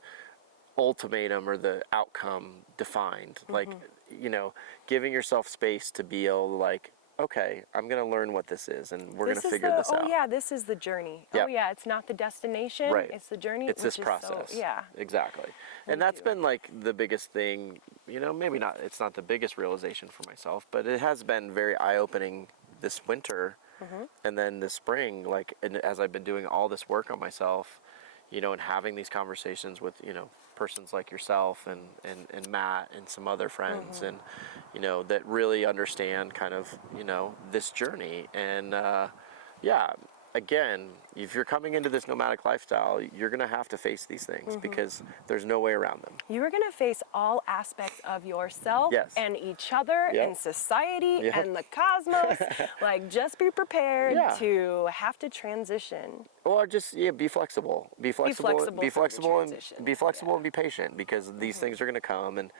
ultimatum or the outcome defined. Like, you know, giving yourself space to be able to like, okay, I'm going to learn what this is, and we're going to figure this out. Oh yeah, this is the journey. Yep. Oh yeah, it's not the destination, it's the journey. It's this process. Exactly. And that's been like the biggest thing, you know, maybe not, it's not the biggest realization for myself, but it has been very eye-opening this winter. And then this spring, like, and as I've been doing all this work on myself, you know, and having these conversations with, you know, persons like yourself and Matt and some other friends, and, you know, that really understand kind of, you know, this journey. And again, if you're coming into this nomadic lifestyle, you're going to have to face these things, because there's no way around them. You are going to face all aspects of yourself and each other and society and the cosmos. Like, just be prepared to have to transition. Or just be flexible. Be flexible and be patient, because these things are going to come, and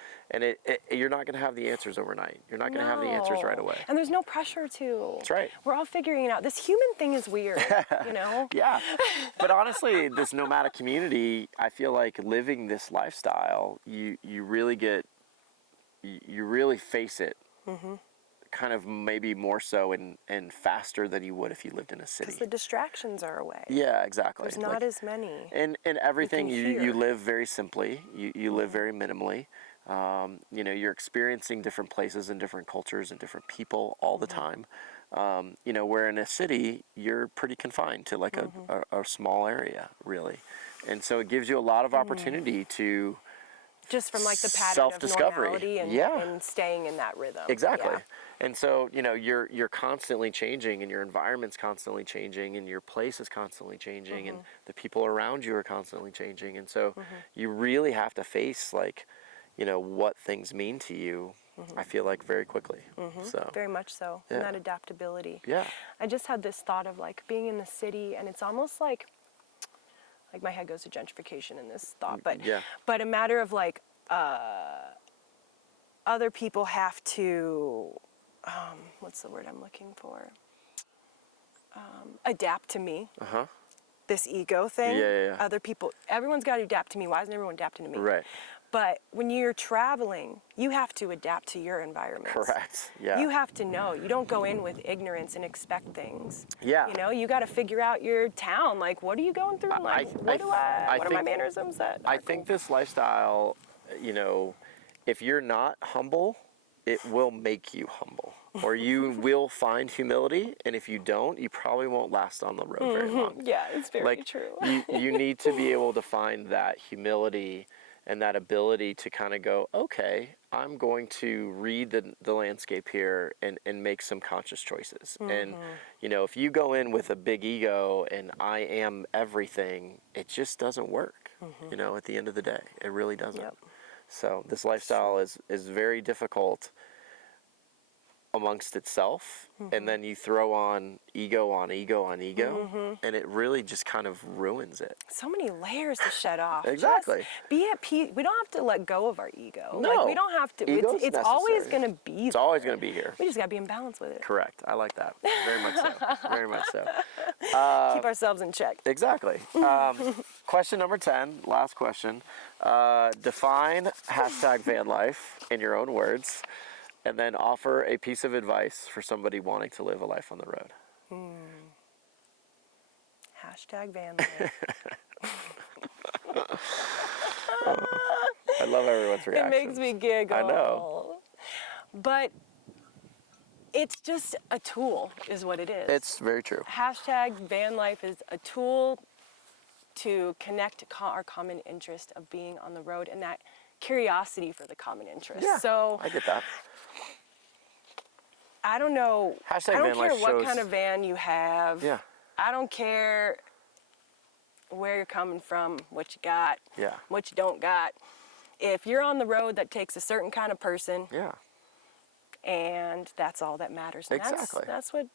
you're not going to have the answers overnight. You're not going to have the answers right away. And there's no pressure to. That's right. We're all figuring it out. This human thing is weird, you know? Yeah. But honestly, this nomadic community, I feel like living this lifestyle, you really face it. Kind of maybe more so and faster than you would if you lived in a city. Because the distractions are away. Yeah, exactly. There's not as many. And everything, you live very simply. You live very minimally. You know, you're experiencing different places and different cultures and different people all the time. You know, where in a city, you're pretty confined to like a small area, really. And so it gives you a lot of opportunity to just from like the pattern self-discovery. of normality and staying in that rhythm. Exactly. Yeah. And so, you know, you're constantly changing, and your environment's constantly changing, and your place is constantly changing, and the people around you are constantly changing. And so you really have to face, like, you know, what things mean to you, I feel like, very quickly. So Very much so. Yeah. And that adaptability. Yeah. I just had this thought of like being in the city, and it's almost like my head goes to gentrification in this thought, but a matter of like other people have to what's the word I'm looking for? Adapt to me. This ego thing. Yeah. Other people, everyone's got to adapt to me. Why isn't everyone adapting to me? Right. But when you're traveling, you have to adapt to your environment. Correct. Yeah. You have to know. You don't go in with ignorance and expect things. Yeah. You know, you got to figure out your town. Like, what are you going through? Like, what are my mannerisms that I think this lifestyle, you know, if you're not humble, it will make you humble. Or you will find humility, and if you don't, you probably won't last on the road very long. Yeah, it's very true. you need to be able to find that humility and that ability to kind of go, okay, I'm going to read the landscape here and make some conscious choices. And, you know, if you go in with a big ego and I am everything, it just doesn't work, you know, at the end of the day. It really doesn't. Yep. So this lifestyle is very difficult amongst itself, and then you throw on ego, and it really just kind of ruins it. So many layers to shed off. Exactly. Just be at peace. We don't have to let go of our ego. No. Like, we don't have to. Ego's It's always necessary. going to be It's there. always going to be here. We just got to be in balance with it. Correct. I like that. Very much so. Very much so. Keep ourselves in check. Exactly. Question number 10, last question. Define #van life in your own words, and then offer a piece of advice for somebody wanting to live a life on the road. #van life. I love everyone's reaction. It makes me giggle. I know. But it's just a tool, is what it is. It's very true. #van life is a tool to connect our common interest of being on the road and that curiosity for the common interest. Yeah, so I get that. I don't know. I don't #van care life what shows- kind of van you have. Yeah. I don't care where you're coming from, what you got, Yeah. what you don't got. If you're on the road, that takes a certain kind of person, Yeah. and that's all that matters. And Exactly. That's what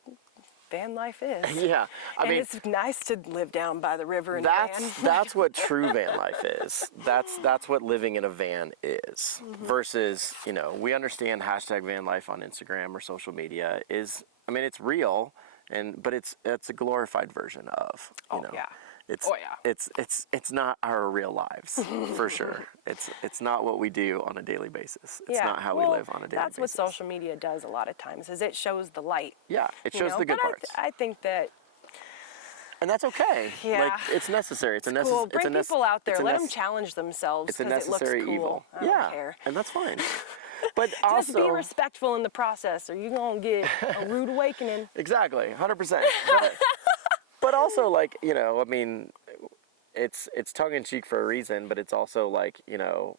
van life is. Yeah. I mean, it's nice to live down by the river in a van. that's what true van life is. That's what living in a van is. Versus, you know, we understand #van life on Instagram or social media is, I mean, it's real, but it's a glorified version of, you know. Yeah. It's not our real lives, for sure. It's not what we do on a daily basis. It's not how we live on a daily basis. That's what social media does a lot of times, is it shows the light. Yeah, it shows the good parts. I think that, And that's okay. Yeah. Like, it's necessary. It's a cool. necessary. Bring people out there. Let them challenge themselves It's a because it looks necessary cool. evil. I don't care. And that's fine. But Just also, be respectful in the process, or you're gonna get a rude awakening. exactly, 100%. But also, like, you know, I mean, it's tongue in cheek for a reason, but it's also like, you know,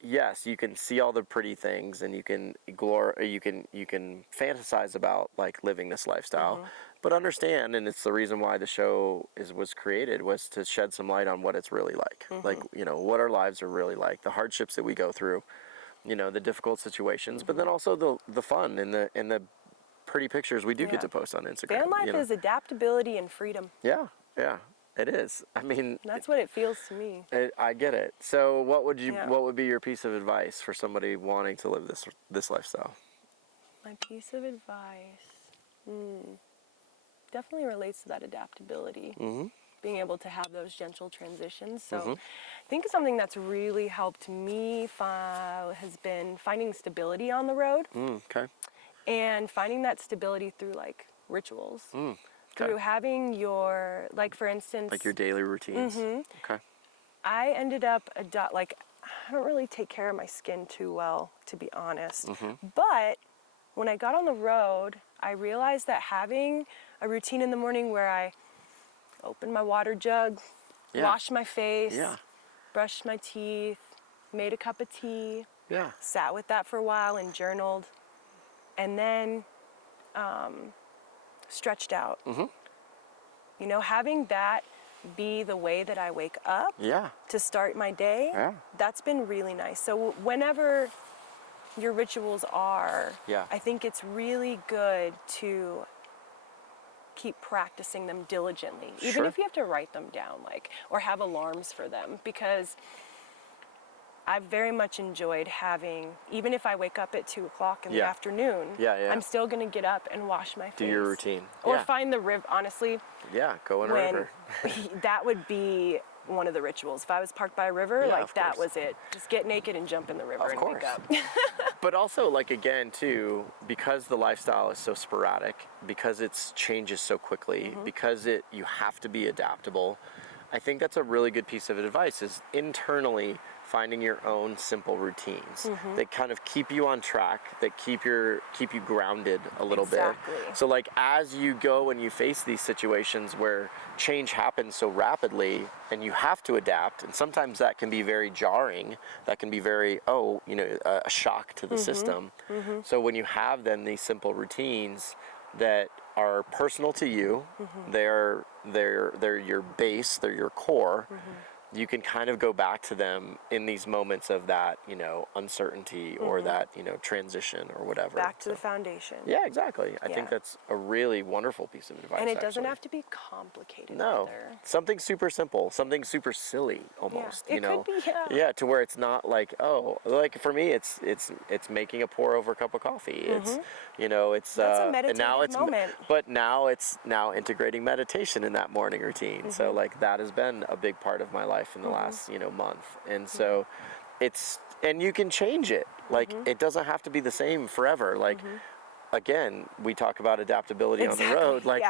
yes, you can see all the pretty things, and you can fantasize about like living this lifestyle, but understand, and it's the reason why the show was created, was to shed some light on what it's really like. Like, you know, what our lives are really like, the hardships that we go through, you know, the difficult situations, but then also the fun and the pretty pictures we do get to post on Instagram. Van life you know? is adaptability and freedom. Yeah, it is. I mean, That's what it feels to me. I get it. So what would be your piece of advice for somebody wanting to live this lifestyle? My piece of advice definitely relates to that adaptability. Being able to have those gentle transitions. So I think something that's really helped me has been finding stability on the road. Okay. And finding that stability through like rituals. Through having your, like, for instance, Like your daily routines. Okay. I ended up I don't really take care of my skin too well, to be honest. But when I got on the road, I realized that having a routine in the morning where I open my water jug, wash my face, brush my teeth, made a cup of tea, sat with that for a while and journaled, and then stretched out. You know, having that be the way that I wake up to start my day, that's been really nice. So whenever your rituals are, I think it's really good to keep practicing them diligently, even if you have to write them down, like, or have alarms for them, because I've very much enjoyed having, even if I wake up at 2 o'clock in the afternoon, I'm still gonna get up and wash my face. Do your routine. Or find the river, honestly. Go in a river. That would be one of the rituals. If I was parked by a river, like that was it. Just get naked and jump in the river and wake up. But also, like, again, too, because the lifestyle is so sporadic, because it changes so quickly, because you have to be adaptable, I think that's a really good piece of advice, is internally finding your own simple routines that kind of keep you on track, that keep you grounded a little bit. So, like, as you go and you face these situations where change happens so rapidly and you have to adapt, and sometimes that can be very jarring, that can be very, a shock to the system. So when you have then these simple routines that are personal to you, they're your base, they're your core, you can kind of go back to them in these moments of that, uncertainty or that, transition or whatever. Back to the foundation. Yeah, exactly. I think that's a really wonderful piece of advice. And it doesn't have to be complicated either. Something super simple, something super silly almost, It could be, to where it's not like, like for me, it's making a pour over cup of coffee. It's, it's that's a meditative moment. But now it's integrating meditation in that morning routine. So like that has been a big part of my life in the last, month. And so and you can change it. Like it doesn't have to be the same forever. Like, again, we talk about adaptability on the road. Like,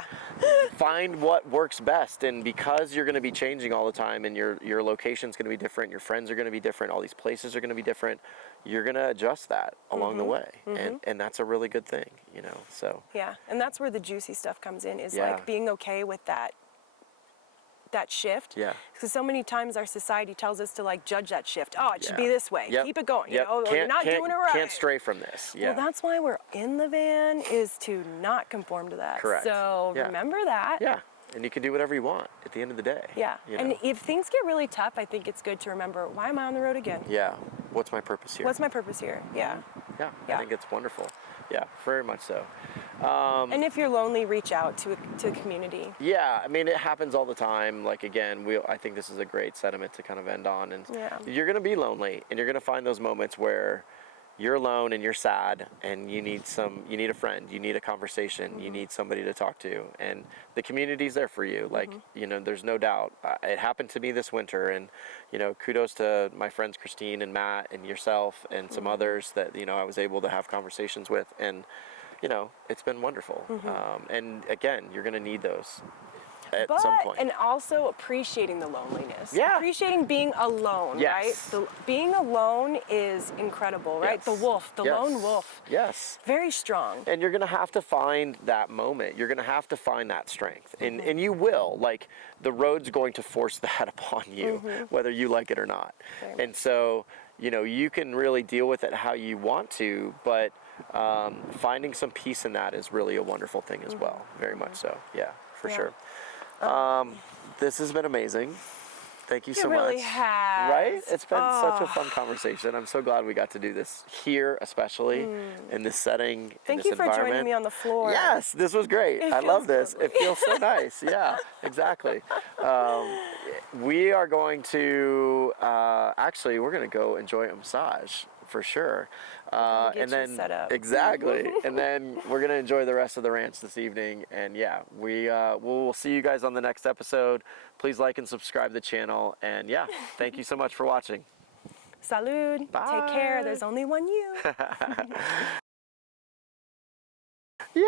find what works best. And because you're going to be changing all the time, and your location's going to be different, your friends are going to be different, all these places are going to be different, you're going to adjust that along the way. And that's a really good thing, so. Yeah, and that's where the juicy stuff comes in, is like being okay with that shift. Because so many times our society tells us to like judge that shift. Oh, it should be this way. Keep it going. You're not doing it right. Can't stray from this. Well, that's why we're in the van, is to not conform to that. Correct. So remember that. Yeah. And you can do whatever you want at the end of the day. Yeah. And if things get really tough, I think it's good to remember, why am I on the road again? Yeah. What's my purpose here? What's my purpose here? Yeah. Yeah. I think it's wonderful. Yeah, very much so. And if you're lonely, reach out to a community. Yeah, I mean, it happens all the time. Like, again, I think this is a great sentiment to kind of end on. And you're going to be lonely, and you're going to find those moments where you're alone and you're sad, and you need a friend, you need a conversation, you need somebody to talk to, and the community's there for you. Like, there's no doubt. It happened to me this winter, and kudos to my friends Christine and Matt and yourself and some others that I was able to have conversations with, and it's been wonderful. And again, you're going to need those at some point. And also appreciating the loneliness. Yeah. Appreciating being alone, right? Being alone is incredible, right? The wolf, the lone wolf. Yes. Very strong. And you're going to have to find that moment. You're going to have to find that strength. And you will. Like, the road's going to force that upon you, whether you like it or not. And so, you can really deal with it how you want to, but finding some peace in that is really a wonderful thing as well. Very much so. Yeah, for sure. This has been amazing. Thank you so much. It really has. Right? It's been such a fun conversation. I'm so glad we got to do this here, especially in this setting, Thank in this you for joining me on the floor. Yes, this was great. I love this. Lovely. It feels so nice. Yeah, exactly. We are going to, actually, we're going to go enjoy a massage for sure. And then set up. Exactly. And then we're going to enjoy the rest of the ranch this evening. And yeah, we'll see you guys on the next episode. Please like and subscribe to the channel. And yeah, thank you so much for watching. Salud. Bye. Take care. There's only one you. Yay!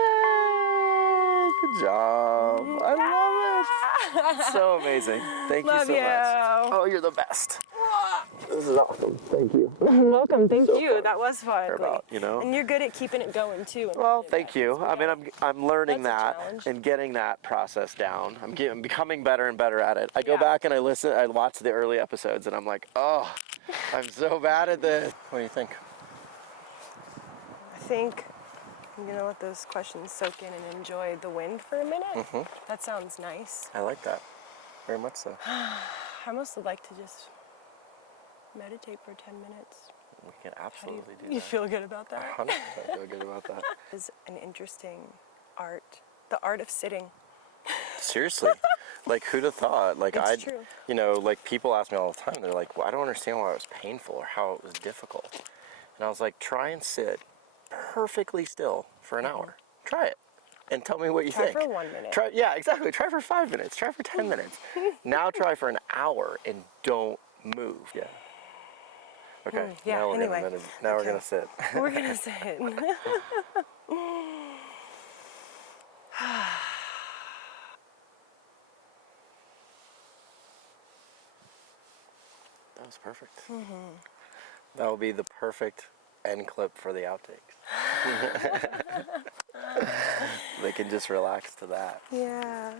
Good job. I love it. So amazing. Thank you so much. Love you. Oh, you're the best. This is awesome. Thank you. Welcome. Thank So you. fun. That was fun. About, you know. And you're good at keeping it going too. Well, thank you. I mean, I'm learning That's a that challenge. and getting that process down. I'm becoming better and better at it. I go Yeah. back and I watch the early episodes, and I'm like, oh, I'm so bad at this. What do you think? I think I'm gonna let those questions soak in and enjoy the wind for a minute. That sounds nice. I like that. Very much so. I almost would like to just meditate for 10 minutes. We can absolutely do that. You feel good about that? 100% feel good about that. Is an interesting art. The art of sitting. Seriously. Like, who'd have thought? Like, It's true. you know, like, people ask me all the time, they're like, well, I don't understand why it was painful or how it was difficult. And I was like, try and sit perfectly still for an hour. Try it. And tell me what you think. Try for 1 minute. Yeah, exactly. Try for 5 minutes. Try for 10 minutes. Now try for an hour and don't move. Yeah. Okay. Yeah, Now we're anyway. we're gonna sit. We're gonna sit. That was perfect. That will be the perfect end clip for the outtakes. They can just relax to that. Yeah.